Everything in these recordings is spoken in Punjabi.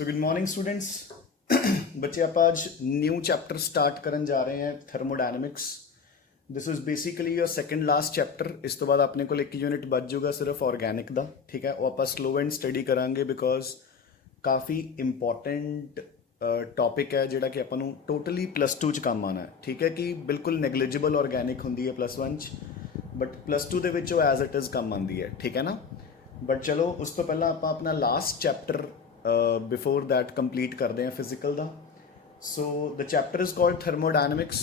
So good morning students. बच्चे आप आज न्यू चैप्टर स्टार्ट करन जा रहे हैं thermodynamics. This is basically your second last chapter. इस तो बाद अपने को एक यूनिट बच जाऊगा सिर्फ ऑर्गेनिक का, ठीक है। वो आप स्लो एंड स्टडी करांगे बिकॉज काफ़ी इंपॉर्टेंट टॉपिक है ਜਿਹੜਾ ਕਿ ਆਪਾਂ ਨੂੰ ਟੋਟਲੀ +2 ਚ ਕੰਮ ਆਣਾ ਹੈ, ਠੀਕ ਹੈ। ਕਿ ਬਿਲਕੁਲ ਨੈਗਲੀਜੀਬਲ ਆਰਗੈਨਿਕ ਹੁੰਦੀ ਹੈ +1 ਚ, ਬਟ +2 ਦੇ ਵਿੱਚ ਉਹ ਐਜ਼ ਇਟ ਇਜ਼ ਕੰਮ ਆਉਂਦੀ ਹੈ, ਠੀਕ ਹੈ ਨਾ। ਬਟ ਚਲੋ ਉਸ ਤੋਂ ਪਹਿਲਾਂ ਆਪਾਂ ਆਪਣਾ last chapter before that complete ਕਰਦੇ ਹਾਂ ਫਿਜ਼ੀਕਲ ਦਾ। So the chapter is called thermodynamics.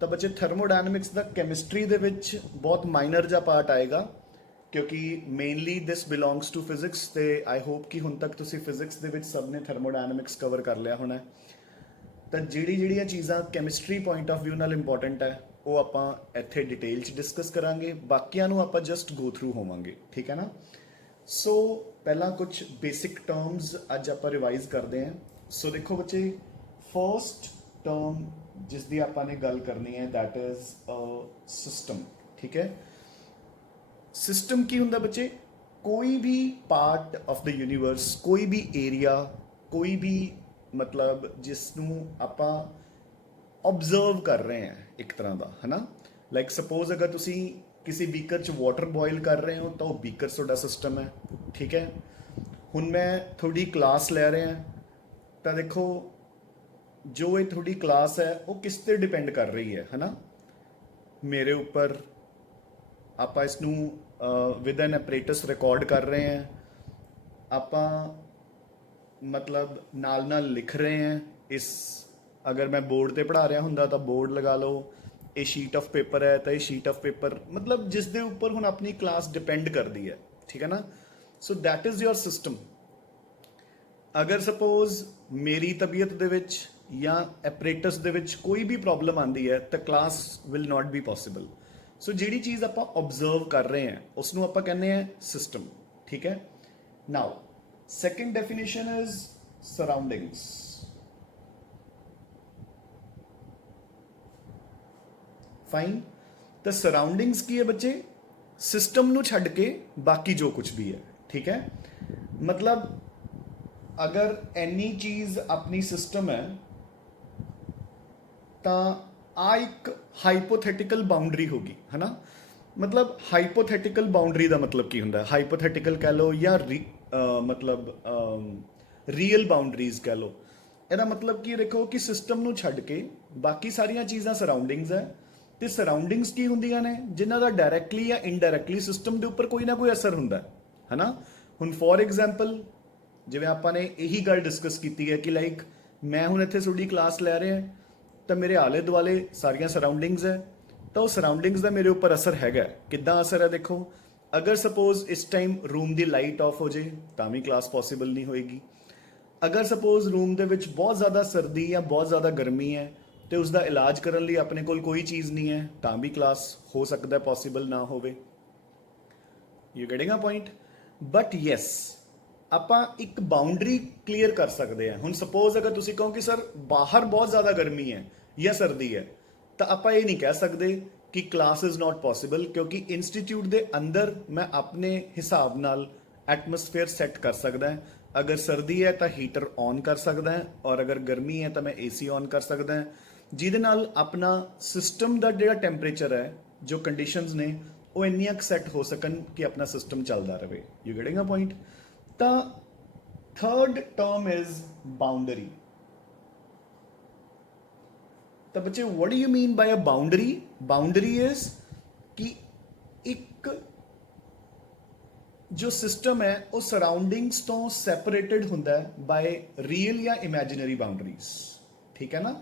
ਤਾਂ ਬੱਚੇ ਥਰਮੋਡਾਇਨਮਿਕਸ ਦਾ ਕੈਮਿਸਟਰੀ ਦੇ ਵਿੱਚ ਬਹੁਤ ਮਾਈਨਰ ਜਿਹਾ ਪਾਰਟ ਆਏਗਾ ਕਿਉਂਕਿ mainly this belongs to physics. ਤੇ ਆਈ ਹੋਪ ਕਿ ਹੁਣ ਤੱਕ ਤੁਸੀਂ ਫਿਜ਼ਿਕਸ ਦੇ ਵਿੱਚ ਸਭ ਨੇ ਥਰਮੋਡਾਇਨਮਿਕਸ ਕਵਰ ਕਰ ਲਿਆ ਹੋਣਾ। ਤਾਂ ਜਿਹੜੀਆਂ ਚੀਜ਼ਾਂ ਕੈਮਿਸਟਰੀ ਪੁਆਇੰਟ ਆਫ ਵਿਊ ਨਾਲ ਇੰਪੋਰਟੈਂਟ ਹੈ ਉਹ ਆਪਾਂ ਇੱਥੇ ਡਿਟੇਲ 'ਚ ਡਿਸਕਸ ਕਰਾਂਗੇ, ਬਾਕੀਆਂ ਨੂੰ ਆਪਾਂ ਜਸਟ ਗੋ ਥਰੂ ਹੋਵਾਂਗੇ, ਠੀਕ ਹੈ ਨਾ। ਸੋ ਪਹਿਲਾਂ ਕੁਝ ਬੇਸਿਕ ਟਰਮਸ ਅੱਜ ਆਪਾਂ ਰਿਵਾਈਜ਼ ਕਰਦੇ ਹਾਂ। ਸੋ ਦੇਖੋ ਬੱਚੇ, ਫਰਸਟ ਟਰਮ ਜਿਸ ਦੀ ਆਪਾਂ ਨੇ ਗੱਲ ਕਰਨੀ ਹੈ ਦੈਟ ਇਜ਼ ਸਿਸਟਮ, ਠੀਕ ਹੈ। ਸਿਸਟਮ ਕੀ ਹੁੰਦਾ ਬੱਚੇ? ਕੋਈ ਵੀ ਪਾਰਟ ਆਫ ਦ ਯੂਨੀਵਰਸ, ਕੋਈ ਵੀ ਏਰੀਆ, ਕੋਈ ਵੀ ਮਤਲਬ ਜਿਸ ਨੂੰ ਆਪਾਂ ਆਬਜ਼ਰਵ ਕਰ ਰਹੇ ਹਾਂ ਇੱਕ ਤਰ੍ਹਾਂ ਦਾ, ਹੈ ਨਾ। ਲਾਈਕ ਸਪੋਜ਼ ਅਗਰ ਤੁਸੀਂ ਕਿਸੇ ਬੀਕਰ 'ਚ ਵਾਟਰ ਬੋਇਲ ਕਰ ਰਹੇ ਹੋ ਤਾਂ ਉਹ ਬੀਕਰ ਤੁਹਾਡਾ ਸਿਸਟਮ ਹੈ, ਠੀਕ ਹੈ। ਹੁਣ ਮੈਂ ਤੁਹਾਡੀ ਕਲਾਸ ਲੈ ਰਿਹਾ ਤਾਂ ਦੇਖੋ ਜੋ ਇਹ ਤੁਹਾਡੀ ਕਲਾਸ ਹੈ ਉਹ ਕਿਸ ਤੇ ਡਿਪੈਂਡ ਕਰ ਰਹੀ ਹੈ ਨਾ, ਮੇਰੇ ਉੱਪਰ। ਆਪਾਂ ਇਸ ਨੂੰ ਵਿਦ ਐਨ ਐਪਰੇਟਸ ਰਿਕਾਰਡ ਕਰ ਰਹੇ ਹਾਂ, ਆਪਾਂ ਮਤਲਬ ਨਾਲ ਨਾਲ ਲਿਖ ਰਹੇ ਹਾਂ ਇਸ। ਅਗਰ ਮੈਂ ਬੋਰਡ ਤੇ ਪੜ੍ਹਾ ਰਿਹਾ ਹੁੰਦਾ ਤਾਂ ਬੋਰਡ ਲਗਾ ਲਓ, ਇਹ ਸ਼ੀਟ ਆਫ ਪੇਪਰ ਹੈ ਤਾਂ ਇਹ ਸ਼ੀਟ ਆਫ ਪੇਪਰ, ਮਤਲਬ ਜਿਸ ਦੇ ਉੱਪਰ ਹੁਣ ਆਪਣੀ ਕਲਾਸ ਡਿਪੈਂਡ ਕਰਦੀ ਹੈ, ਠੀਕ ਹੈ ਨਾ। ਸੋ ਦੈਟ ਇਜ਼ ਯੋਰ ਸਿਸਟਮ। ਅਗਰ ਸਪੋਜ਼ ਮੇਰੀ ਤਬੀਅਤ ਦੇ ਵਿੱਚ ਜਾਂ ਐਪਰੇਟਸ ਦੇ ਵਿੱਚ ਕੋਈ ਵੀ ਪ੍ਰੋਬਲਮ ਆਉਂਦੀ ਹੈ ਤਾਂ class will not be possible. So ਜਿਹੜੀ ਚੀਜ਼ ਆਪਾਂ ਆਬਜ਼ਰਵ ਕਰ ਰਹੇ ਹਾਂ ਉਸ ਨੂੰ ਆਪਾਂ ਕਹਿੰਦੇ ਹਾਂ ਸਿਸਟਮ, ਠੀਕ ਹੈ। ਨਾਓ second definition is surroundings. Fine. ਤਾਂ ਸਰਾਊਂਡਿੰਗਸ ਕੀ ਹੈ ਬੱਚੇ? ਸਿਸਟਮ ਨੂੰ ਛੱਡ ਕੇ ਬਾਕੀ ਜੋ ਕੁਝ ਵੀ ਹੈ, ਠੀਕ ਹੈ। ਮਤਲਬ ਅਗਰ ਐਨੀ ਚੀਜ਼ ਆਪਣੀ ਸਿਸਟਮ ਹੈ ਤਾਂ ਆ ਇੱਕ ਹਾਈਪੋਥੈਟੀਕਲ ਬਾਉਂਡਰੀ ਹੋਗੀ, ਹੈ ਨਾ। ਮਤਲਬ ਹਾਈਪੋਥੈਟੀਕਲ ਬਾਉਂਡਰੀ ਦਾ ਮਤਲਬ ਕੀ ਹੁੰਦਾ? ਹਾਈਪੋਥੈਟੀਕਲ ਕਹਿ ਲਓ ਜਾਂ ਮਤਲਬ ਰੀਅਲ ਬਾਉਂਡਰੀਜ਼ ਕਹਿ ਲਓ। ਇਹਦਾ ਮਤਲਬ ਕੀ ਦੇਖੋ ਕਿ ਸਿਸਟਮ ਨੂੰ ਛੱਡ ਕੇ ਬਾਕੀ ਸਾਰੀਆਂ ਚੀਜ਼ਾਂ ਸਰਾਊਂਡਿੰਗਸ ਹੈ। ਤੇ ਸਰਾਊਂਡਿੰਗਸ ਕੀ ਹੁੰਦੀਆਂ ਨੇ? ਜਿਨ੍ਹਾਂ ਦਾ ਡਾਇਰੈਕਟਲੀ ਜਾਂ ਇਨਡਾਇਰੈਕਟਲੀ ਸਿਸਟਮ ਦੇ ਉੱਪਰ ਕੋਈ ਨਾ ਕੋਈ ਅਸਰ ਹੁੰਦਾ ਹੈ ਨਾ। ਹੁਣ ਫੋਰ ਐਗਜ਼ਾਮਪਲ ਜਿਵੇਂ ਆਪਾਂ ਨੇ ਇਹੀ ਗੱਲ ਡਿਸਕਸ ਕੀਤੀ ਹੈ ਕਿ ਲਾਈਕ ਮੈਂ ਹੁਣ ਇੱਥੇ ਤੁਹਾਡੀ ਕਲਾਸ ਲੈ ਰਿਹਾ ਤਾਂ ਮੇਰੇ ਆਲੇ ਦੁਆਲੇ ਸਾਰੀਆਂ ਸਰਾਊਂਡਿੰਗਸ ਹੈ, ਤਾਂ ਉਹ ਸਰਾਊਂਡਿੰਗਸ ਦਾ ਮੇਰੇ ਉੱਪਰ ਅਸਰ ਹੈਗਾ। ਕਿੱਦਾਂ ਅਸਰ ਹੈ ਦੇਖੋ, ਅਗਰ ਸਪੋਜ਼ ਇਸ ਟਾਈਮ ਰੂਮ ਦੀ ਲਾਈਟ ਆਫ ਹੋ ਜੇ ਤਾਂ ਵੀ ਕਲਾਸ ਪੋਸੀਬਲ ਨਹੀਂ ਹੋਏਗੀ। ਅਗਰ ਸਪੋਜ਼ ਰੂਮ ਦੇ ਵਿੱਚ ਬਹੁਤ ਜ਼ਿਆਦਾ ਸਰਦੀ ਜਾਂ ਬਹੁਤ ਜ਼ਿਆਦਾ ਗਰਮੀ ਹੈ ਤੇ ਉਸ ਦਾ ਇਲਾਜ ਕਰਨ ਲਈ ਆਪਣੇ ਕੋਲ ਕੋਈ ਚੀਜ਼ ਨਹੀਂ ਹੈ ਤਾਂ ਵੀ ਕਲਾਸ ਹੋ ਸਕਦਾ ਪੋਸੀਬਲ ਨਾ ਹੋਵੇ। You getting a point? But yes, ਆਪਾਂ ਇੱਕ ਬਾਉਂਡਰੀ ਕਲੀਅਰ ਕਰ ਸਕਦੇ ਹਾਂ। ਹੁਣ ਸਪੋਜ਼ ਅਗਰ ਤੁਸੀਂ ਕਹੋ ਕਿ ਸਰ ਬਾਹਰ ਬਹੁਤ ਜ਼ਿਆਦਾ ਗਰਮੀ ਹੈ ਜਾਂ ਸਰਦੀ ਹੈ ਤਾਂ ਆਪਾਂ ਇਹ ਨਹੀਂ ਕਹਿ ਸਕਦੇ ਕਿ ਕਲਾਸ ਇਜ਼ ਨਾਟ ਪੋਸੀਬਲ, ਕਿਉਂਕਿ ਇੰਸਟੀਚਿਊਟ ਦੇ ਅੰਦਰ ਮੈਂ ਆਪਣੇ ਹਿਸਾਬ ਨਾਲ ਐਟਮੋਸਫੇਅਰ ਸੈੱਟ ਕਰ ਸਕਦਾ। ਅਗਰ ਸਰਦੀ ਹੈ ਤਾਂ ਹੀਟਰ ਔਨ ਕਰ ਸਕਦਾ ਔਰ ਅਗਰ ਗਰਮੀ ਹੈ ਤਾਂ ਮੈਂ ਏਸੀ ਔਨ ਕਰ ਸਕਦਾ, ਜਿਹਦੇ ਨਾਲ ਆਪਣਾ ਸਿਸਟਮ ਦਾ ਜਿਹੜਾ ਟੈਂਪਰੇਚਰ ਹੈ, ਜੋ ਕੰਡੀਸ਼ਨਸ ਨੇ ਉਹ ਇੰਨੀਆਂ ਕੁ ਸੈੱਟ ਹੋ ਸਕਣ ਕਿ ਆਪਣਾ ਸਿਸਟਮ ਚੱਲਦਾ ਰਹੇ। You getting a point? ਤਾਂ ਥਰਡ ਟਰਮ ਇਜ਼ ਬਾਉਂਡਰੀ। ਤਾਂ ਬੱਚੇ what do you mean by a boundary? Boundary is ਕਿ ਇੱਕ ਜੋ ਸਿਸਟਮ ਹੈ ਉਹ ਸਰਾਊਂਡਿੰਗਸ ਤੋਂ ਸੈਪਰੇਟਡ ਹੁੰਦਾ ਹੈ ਬਾਏ ਰੀਅਲ ਜਾਂ ਇਮੈਜਿਨਰੀ ਬਾਉਂਡਰੀਜ਼, ਠੀਕ ਹੈ ਨਾ।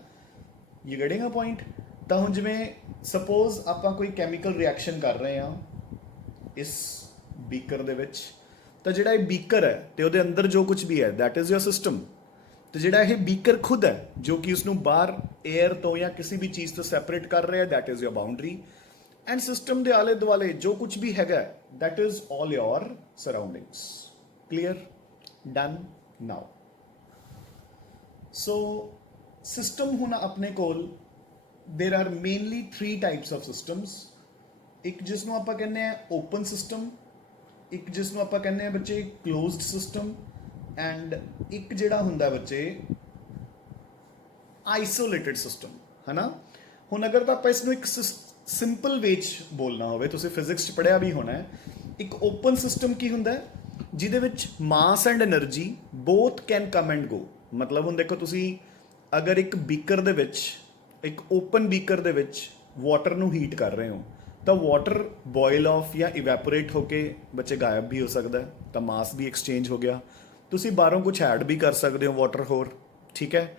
You getting a point? ਤਾਂ ਹੁਣ ਜਿਵੇਂ ਸਪੋਜ਼ ਆਪਾਂ ਕੋਈ ਕੈਮੀਕਲ ਰਿਐਕਸ਼ਨ ਕਰ ਰਹੇ ਹਾਂ ਇਸ ਬੀਕਰ ਦੇ ਵਿੱਚ, ਤਾਂ ਜਿਹੜਾ ਇਹ ਬੀਕਰ ਹੈ ਤੇ ਉਹਦੇ ਅੰਦਰ ਜੋ ਕੁਝ ਵੀ ਹੈ ਦੈਟ ਇਜ਼ ਯੋਰ ਸਿਸਟਮ। ਤੇ ਜਿਹੜਾ ਇਹ ਬੀਕਰ ਖੁਦ ਹੈ ਜੋ ਕਿ ਉਸਨੂੰ ਬਾਹਰ 에ਅਰ ਤੋਂ ਜਾਂ ਕਿਸੇ ਵੀ ਚੀਜ਼ ਤੋਂ ਸੈਪਰੇਟ ਕਰ ਰਿਹਾ that is your boundary. And system ਦੇ ਆਲੇ ਦੁਆਲੇ ਜੋ ਕੁਝ ਵੀ ਹੈਗਾ that is all your surroundings. Clear? Done? Now so system ਹੁਣ ਆਪਣੇ ਕੋਲ there are mainly 3 types of systems। ਇੱਕ ਜਿਸ ਨੂੰ ਆਪਾਂ ਕਹਿੰਦੇ ਆ ਓਪਨ ਸਿਸਟਮ, ਇੱਕ ਜਿਸ ਨੂੰ ਆਪਾਂ ਕਹਿੰਦੇ ਆ ਬੱਚੇ ਕਲੋਜ਼ਡ ਸਿਸਟਮ, ਐਂਡ ਇੱਕ ਜਿਹੜਾ ਹੁੰਦਾ ਬੱਚੇ ਆਈਸੋਲੇਟਿਡ ਸਿਸਟਮ, ਹੈ ਨਾ। ਹੁਣ ਅਗਰ ਤਾਂ ਆਪਾਂ ਇਸ ਨੂੰ ਇੱਕ ਸਿੰਪਲ ਵੇ 'ਚ ਬੋਲਣਾ ਹੋਵੇ, ਤੁਸੀਂ ਫਿਜ਼ਿਕਸ 'ਚ ਪੜ੍ਹਿਆ ਵੀ ਹੋਣਾ ਹੈ, ਇੱਕ ਓਪਨ ਸਿਸਟਮ ਕੀ ਹੁੰਦਾ ਹੈ, ਜਿਹਦੇ ਵਿੱਚ mass and energy both can come and go. ਮਤਲਬ ਹੁਣ ਦੇਖੋ, ਤੁਸੀਂ ਅਗਰ ਇੱਕ ਬੀਕਰ ਦੇ ਵਿੱਚ, ਇੱਕ ਓਪਨ ਬੀਕਰ ਦੇ ਵਿੱਚ ਵਾਟਰ ਨੂੰ ਹੀਟ ਕਰ ਰਹੇ ਹੋ, ਤਾਂ ਵਾਟਰ ਬੋਇਲ ਆਫ ਜਾਂ ਇਵੈਪੋਰੇਟ ਹੋ ਕੇ ਬੱਚੇ ਗਾਇਬ ਵੀ ਹੋ ਸਕਦਾ ਹੈ, ਤਾਂ ਮਾਸ ਵੀ ਐਕਸਚੇਂਜ ਹੋ ਗਿਆ। ਤੁਸੀਂ ਬਾਹਰੋਂ ਕੁਝ ਐਡ ਵੀ ਕਰ ਸਕਦੇ ਹੋ ਵਾਟਰ ਹੋਰ, ਠੀਕ ਹੈ।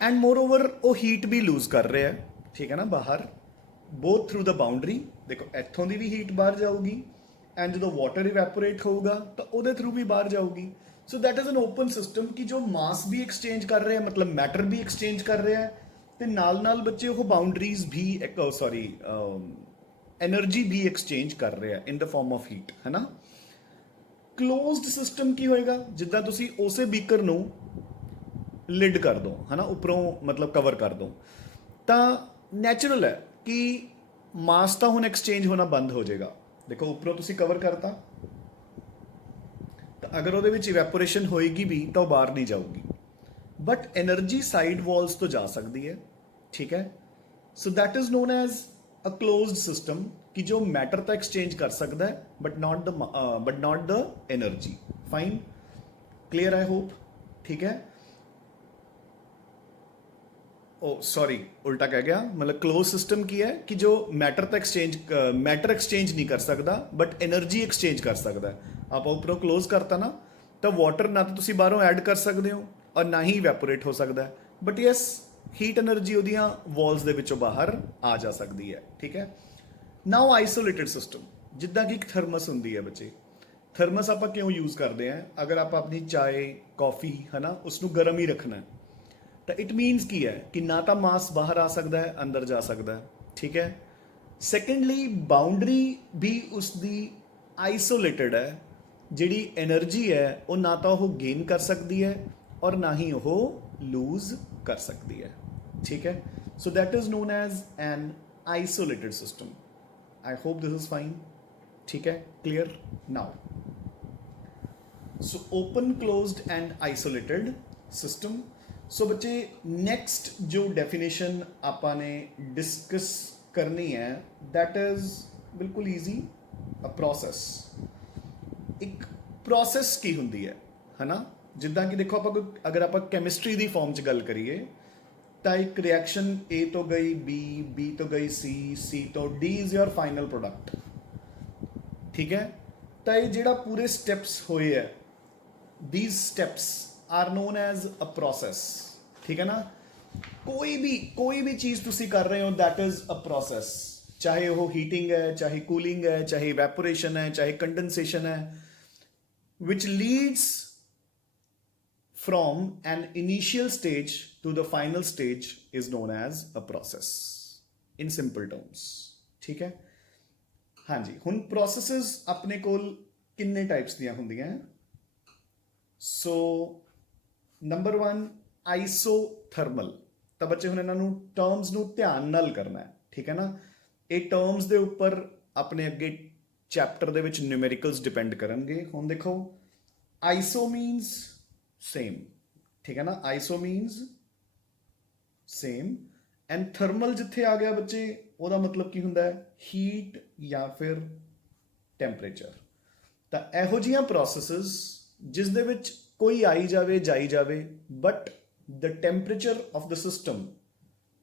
ਐਂਡ ਮੋਰ ਓਵਰ ਉਹ ਹੀਟ ਵੀ ਲੂਜ਼ ਕਰ ਰਿਹਾ ਹੈ, ਠੀਕ ਹੈ ਨਾ, ਬਾਹਰ, ਬੋਥ ਥਰੂ ਦਾ ਬਾਉਂਡਰੀ। ਦੇਖੋ ਇੱਥੋਂ ਦੀ ਵੀ ਹੀਟ ਬਾਹਰ ਜਾਊਗੀ, ਐਂਡ ਜਦੋਂ ਵਾਟਰ ਇਵੈਪੋਰੇਟ ਹੋਊਗਾ ਤਾਂ ਉਹਦੇ ਥਰੂ ਵੀ ਬਾਹਰ ਜਾਊਗੀ। ਸੋ that is an open system ਕਿ ਜੋ ਮਾਸ ਵੀ ਐਕਸਚੇਂਜ ਕਰ ਰਿਹਾ, ਮਤਲਬ ਮੈਟਰ ਵੀ ਐਕਸਚੇਂਜ ਕਰ ਰਿਹਾ ਹੈ, ਤੇ ਨਾਲ ਨਾਲ ਬੱਚੇ ਉਹ ਬਾਉਂਡਰੀਜ਼ ਵੀ એનર્ਜੀ ਵੀ ਐਕਸਚੇਂਜ ਕਰ ਰਿਹਾ ਇਨ ਦ ਫਾਰਮ ਆਫ ਹੀਟ, ਹੈ ਨਾ। ਕਲੋਜ਼ਡ ਸਿਸਟਮ ਕੀ ਹੋਏਗਾ, ਜਿੱਦਾਂ ਤੁਸੀਂ ਉਸੇ ਬੀਕਰ ਨੂੰ ਲਿਡ ਕਰ ਦੋ, ਹੈ ਨਾ, ਉੱਪਰੋਂ ਮਤਲਬ ਕਵਰ ਕਰ ਦੋ, ਤਾਂ ਨੈਚੁਰਲ ਹੈ ਕਿ ਮਾਸ ਤਾਂ ਹੁਣ ਐਕਸਚੇਂਜ ਹੋਣਾ ਬੰਦ ਹੋ ਜਾਏਗਾ। ਦੇਖੋ ਉੱਪਰੋਂ ਤੁਸੀਂ ਕਵਰ ਕਰਤਾ, ਤਾਂ ਅਗਰ ਉਹਦੇ ਵਿੱਚ ਇਵੈਪੋਰੇਸ਼ਨ ਹੋਏਗੀ ਵੀ ਤਾਂ ਉਹ ਬਾਹਰ ਨਹੀਂ ਜਾਊਗੀ, ਬਟ એનર્ਜੀ ਸਾਈਡ ਵਾਲਸ ਤੋਂ ਜਾ ਸਕਦੀ ਹੈ, ਠੀਕ ਹੈ। So that is known as a closed system ਕਿ ਜੋ ਮੈਟਰ ਤਾਂ ਐਕਸਚੇਂਜ ਕਰ ਸਕਦਾ ਹੈ but not the energy. Fine, clear, I hope, ਠੀਕ ਹੈ। ਉਹ ਸੌਰੀ, ਉਲਟਾ ਕਹਿ ਗਿਆ, ਮਤਲਬ ਕਲੋਜ਼ ਸਿਸਟਮ ਕੀ ਹੈ ਕਿ ਜੋ ਮੈਟਰ ਤਾਂ ਮੈਟਰ ਐਕਸਚੇਂਜ ਨਹੀਂ ਕਰ ਸਕਦਾ ਬਟ એનર્ਜੀ ਐਕਸਚੇਂਜ ਕਰ ਸਕਦਾ ਹੈ। ਆਪਾਂ ਉੱਪਰੋਂ ਕਲੋਜ਼ ਕਰਤਾ ਨਾ, ਤਾਂ ਵਾਟਰ ਨਾ ਤਾਂ ਤੁਸੀਂ ਬਾਹਰੋਂ ਐਡ ਕਰ ਸਕਦੇ ਹੋ ਔਰ ਨਾ ਹੀ ਇਵੈਪੋਰੇਟ ਹੋ ਸਕਦਾ ਹੈ, ਬਟ ਯੈਸ ਹੀਟ એનર્ਜੀ ਉਹਦੀਆਂ ਵਾਲਸ ਦੇ ਵਿੱਚੋਂ ਬਾਹਰ ਆ ਜਾ ਸਕਦੀ ਹੈ, ਠੀਕ ਹੈ। ਨਾਓ ਆਈਸੋਲੇਟਿਡ ਸਿਸਟਮ, ਜਿੱਦਾਂ ਕਿ ਇੱਕ ਥਰਮਸ ਹੁੰਦੀ ਹੈ ਬੱਚੇ। ਥਰਮਸ ਆਪਾਂ ਕਿਉਂ ਯੂਜ਼ ਕਰਦੇ ਹਾਂ, ਅਗਰ ਆਪਾਂ ਆਪਣੀ ਚਾਏ ਕੌਫੀ, ਹੈ ਨਾ, ਉਸਨੂੰ ਗਰਮ ਹੀ ਰੱਖਣਾ ਹੈ, ਤਾਂ ਇਟ ਮੀਨਸ ਕੀ ਹੈ ਕਿ ਨਾ ਤਾਂ ਮਾਸ ਬਾਹਰ ਆ ਸਕਦਾ ਹੈ, ਅੰਦਰ ਜਾ ਸਕਦਾ ਹੈ, ਠੀਕ ਹੈ। ਸੈਕੰਡਲੀ ਬਾਉਂਡਰੀ ਵੀ ਉਸ ਦੀ ਆਈਸੋਲੇਟਿਡ ਹੈ, ਜਿਹੜੀ એનર્ਜੀ ਹੈ ਉਹ ਨਾ ਤਾਂ ਉਹ ਗੇਨ ਕਰ ਸਕਦੀ ਹੈ ਔਰ ਨਾ ਹੀ ਉਹ ਲੂਜ਼ ਕਰ ਸਕਦੀ ਹੈ, ਠੀਕ ਹੈ। So that is known as an isolated system. I hope this is fine, ਠੀਕ ਹੈ, clear now. So open, closed and isolated system. So ਬੱਚੇ ਨੈਕਸਟ ਜੋ ਡੈਫੀਨੇਸ਼ਨ ਆਪਾਂ ਨੇ ਡਿਸਕਸ ਕਰਨੀ ਹੈ, ਦੈਟ ਇਜ਼ ਬਿਲਕੁਲ ਈਜ਼ੀ, ਅ ਪ੍ਰੋਸੈਸ। ਇੱਕ ਪ੍ਰੋਸੈਸ ਕੀ ਹੁੰਦੀ ਹੈ ਨਾ, ਜਿੱਦਾਂ ਕਿ ਦੇਖੋ ਆਪਾਂ ਅਗਰ ਆਪਾਂ ਕੈਮਿਸਟਰੀ ਦੀ ਫਾਰਮ 'ਚ ਗੱਲ ਕਰੀਏ, ਤਾਂ ਇੱਕ ਰਿਐਕਸ਼ਨ A ਤੋਂ ਗਈ B ਤੋਂ ਗਈ C ਤੋਂ D is your final product, ਠੀਕ ਹੈ। ਤਾਂ ਇਹ ਜਿਹੜਾ ਪੂਰੇ ਸਟੈਪਸ ਹੋਏ ਹੈ, these steps are known as a process, ਠੀਕ ਹੈ ਨਾ। ਕੋਈ ਵੀ ਚੀਜ਼ ਤੁਸੀਂ ਕਰ ਰਹੇ ਹੋ, that is a process, ਚਾਹੇ ਉਹ ਹੀਟਿੰਗ ਹੈ, ਚਾਹੇ ਕੂਲਿੰਗ ਹੈ, ਚਾਹੇ ਇਵੈਪੋਰੇਸ਼ਨ ਹੈ, ਚਾਹੇ ਕੰਡੈਂਸੇਸ਼ਨ ਹੈ, which leads from an initial stage to the final stage is known as a process in simple terms, ਠੀਕ ਹੈ। ਹਾਂਜੀ, ਹੁਣ ਪ੍ਰੋਸੈਸਸ ਆਪਣੇ ਕੋਲ ਕਿੰਨੇ ਟਾਈਪਸ ਦੀਆਂ ਹੁੰਦੀਆਂ। ਸੋ ਨੰਬਰ 1 ਆਈਸੋਥਰਮਲ। ਤਾਂ ਬੱਚੇ ਹੁਣ ਇਹਨਾਂ ਨੂੰ ਟਰਮਸ ਨੂੰ ਧਿਆਨ ਨਾਲ ਕਰਨਾ ਹੈ, ਠੀਕ ਹੈ ਨਾ। ਇਹ ਟਰਮਸ ਦੇ ਉੱਪਰ ਆਪਣੇ ਅੱਗੇ ਚੈਪਟਰ ਦੇ ਵਿੱਚ ਨਿਊਮੈਰੀਕਲਸ ਡਿਪੈਂਡ ਕਰਨਗੇ। ਹੁਣ ਦੇਖੋ, ਆਈਸੋ ਮੀਨਸ ਸੇਮ, ਠੀਕ ਹੈ ਨਾ, ਆਈਸੋ ਮੀਨਸ ਸੇਮ, ਐਂਡ ਥਰਮਲ ਜਿੱਥੇ ਆ ਗਿਆ ਬੱਚੇ, ਉਹਦਾ ਮਤਲਬ ਕੀ ਹੁੰਦਾ ਹੈ, ਹੀਟ ਜਾਂ ਫਿਰ ਟੈਂਪਰੇਚਰ। ਤਾਂ ਇਹੋ ਜਿਹੀਆਂ ਪ੍ਰੋਸੈਸਸ ਜਿਸ ਦੇ ਵਿੱਚ ਕੋਈ ਆਈ ਜਾਵੇ ਜਾਈ ਜਾਵੇ, but the temperature of the system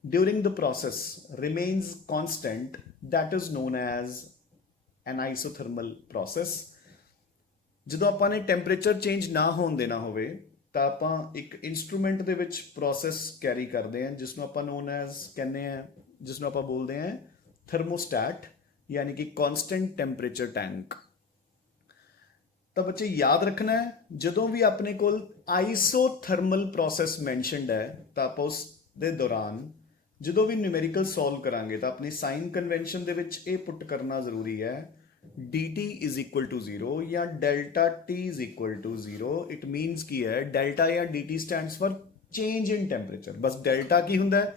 during the process remains constant, that is known as an isothermal process. ਜਦੋਂ ਆਪਾਂ ਨੇ ਟੈਂਪਰੇਚਰ ਚੇਂਜ ਨਾ ਹੋਣ ਦੇਣਾ ਹੋਵੇ, ਤਾਂ ਆਪਾਂ ਇੱਕ ਇਨਸਟਰੂਮੈਂਟ ਦੇ ਵਿੱਚ ਪ੍ਰੋਸੈਸ ਕੈਰੀ ਕਰਦੇ ਹਾਂ, ਜਿਸ ਨੂੰ ਆਪਾਂ ਨੋਨ ਐਜ਼ ਕਹਿੰਦੇ ਹਾਂ, ਜਿਸ ਨੂੰ ਆਪਾਂ ਬੋਲਦੇ ਹਾਂ ਥਰਮੋਸਟੈਟ, ਯਾਨੀ ਕਿ ਕੌਨਸਟੈਂਟ ਟੈਂਪਰੇਚਰ ਟੈਂਕ। ਤਾਂ ਬੱਚੇ ਯਾਦ ਰੱਖਣਾ ਹੈ, ਜਦੋਂ ਵੀ ਆਪਣੇ ਕੋਲ ਆਈਸੋਥਰਮਲ ਪ੍ਰੋਸੈਸ ਮੈਂਸ਼ਨਡ ਹੈ, ਤਾਂ ਆਪਾਂ ਉਸ ਦੇ ਦੌਰਾਨ ਜਦੋਂ ਵੀ ਨਿਊਮੈਰੀਕਲ ਸੋਲਵ ਕਰਾਂਗੇ, ਤਾਂ ਆਪਣੀ ਸਾਈਨ ਕਨਵੈਨਸ਼ਨ ਦੇ ਵਿੱਚ ਇਹ ਪੁੱਟ ਕਰਨਾ ਜ਼ਰੂਰੀ ਹੈ, dt is equal to 0 ਜਾਂ delta t is equal to 0। It means ਕੀ ਹੈ, ਡੈਲਟਾ ਜਾਂ dt stands for change in temperature. ਬਸ ਡੈਲਟਾ ਕੀ ਹੁੰਦਾ ਹੈ,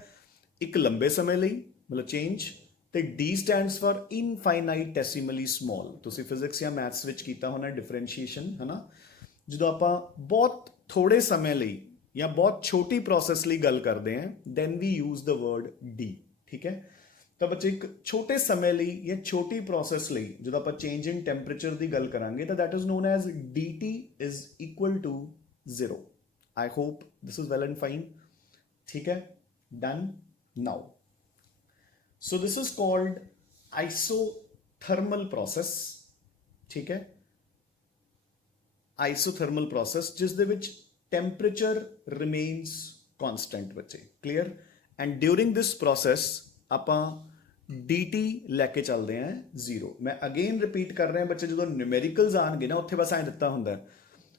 ਇੱਕ ਲੰਬੇ ਸਮੇਂ ਲਈ, ਮਤਲਬ ਚੇਂਜ, ਤੇ D ਸਟੈਂਡਸ ਫॉर ਇਨਫਾਈਨਾਈਟੈਸੀਮਲੀ ਸਮਾਲ। ਤੁਸੀਂ ਫਿਜ਼ਿਕਸ ਜਾਂ ਮੈਥਸ ਵਿੱਚ ਕੀਤਾ ਹੋਣਾ ਡਿਫਰੈਂਸ਼ੀਏਸ਼ਨ, ਹੈ ਨਾ। ਜਦੋਂ ਆਪਾਂ ਬਹੁਤ ਥੋੜੇ ਸਮੇਂ ਲਈ ਜਾਂ ਬਹੁਤ ਛੋਟੀ ਪ੍ਰੋਸੈਸ ਲਈ ਗੱਲ ਕਰਦੇ ਹਾਂ then we use the word D. ਠੀਕ ਹੈ, ਤਾਂ ਬੱਚੇ ਇੱਕ ਛੋਟੇ ਸਮੇਂ ਲਈ ਜਾਂ ਛੋਟੀ ਪ੍ਰੋਸੈਸ ਲਈ ਜਦੋਂ ਆਪਾਂ ਚੇਂਜ ਇਨ ਟੈਂਪਰੇਚਰ ਦੀ ਗੱਲ ਕਰਾਂਗੇ ਤਾਂ that is known as dt is equal to 0। I hope this is well and fine. ਠੀਕ ਹੈ, done. Now so this is called isothermal process. ਠੀਕ ਹੈ, ਆਈਸੋਥਰਮਲ ਪ੍ਰੋਸੈਸ ਜਿਸ ਦੇ ਵਿੱਚ ਟੈਂਪਰੇਚਰ ਰਿਮੇਨਸ ਕੌਨਸਟੈਂਟ। ਬੱਚੇ clear? And during this process ਆਪਾਂ dt ਲੈ ਕੇ ਚੱਲਦੇ ਹਾਂ 0। ਮੈਂ ਅਗੇਨ ਰਿਪੀਟ ਕਰ ਰਿਹਾ ਬੱਚੇ, ਜਦੋਂ ਨਿਊਮੈਰੀਕਲਸ ਆਣਗੇ ਨਾ ਉੱਥੇ ਬਸ ਐਂ ਦਿੱਤਾ ਹੁੰਦਾ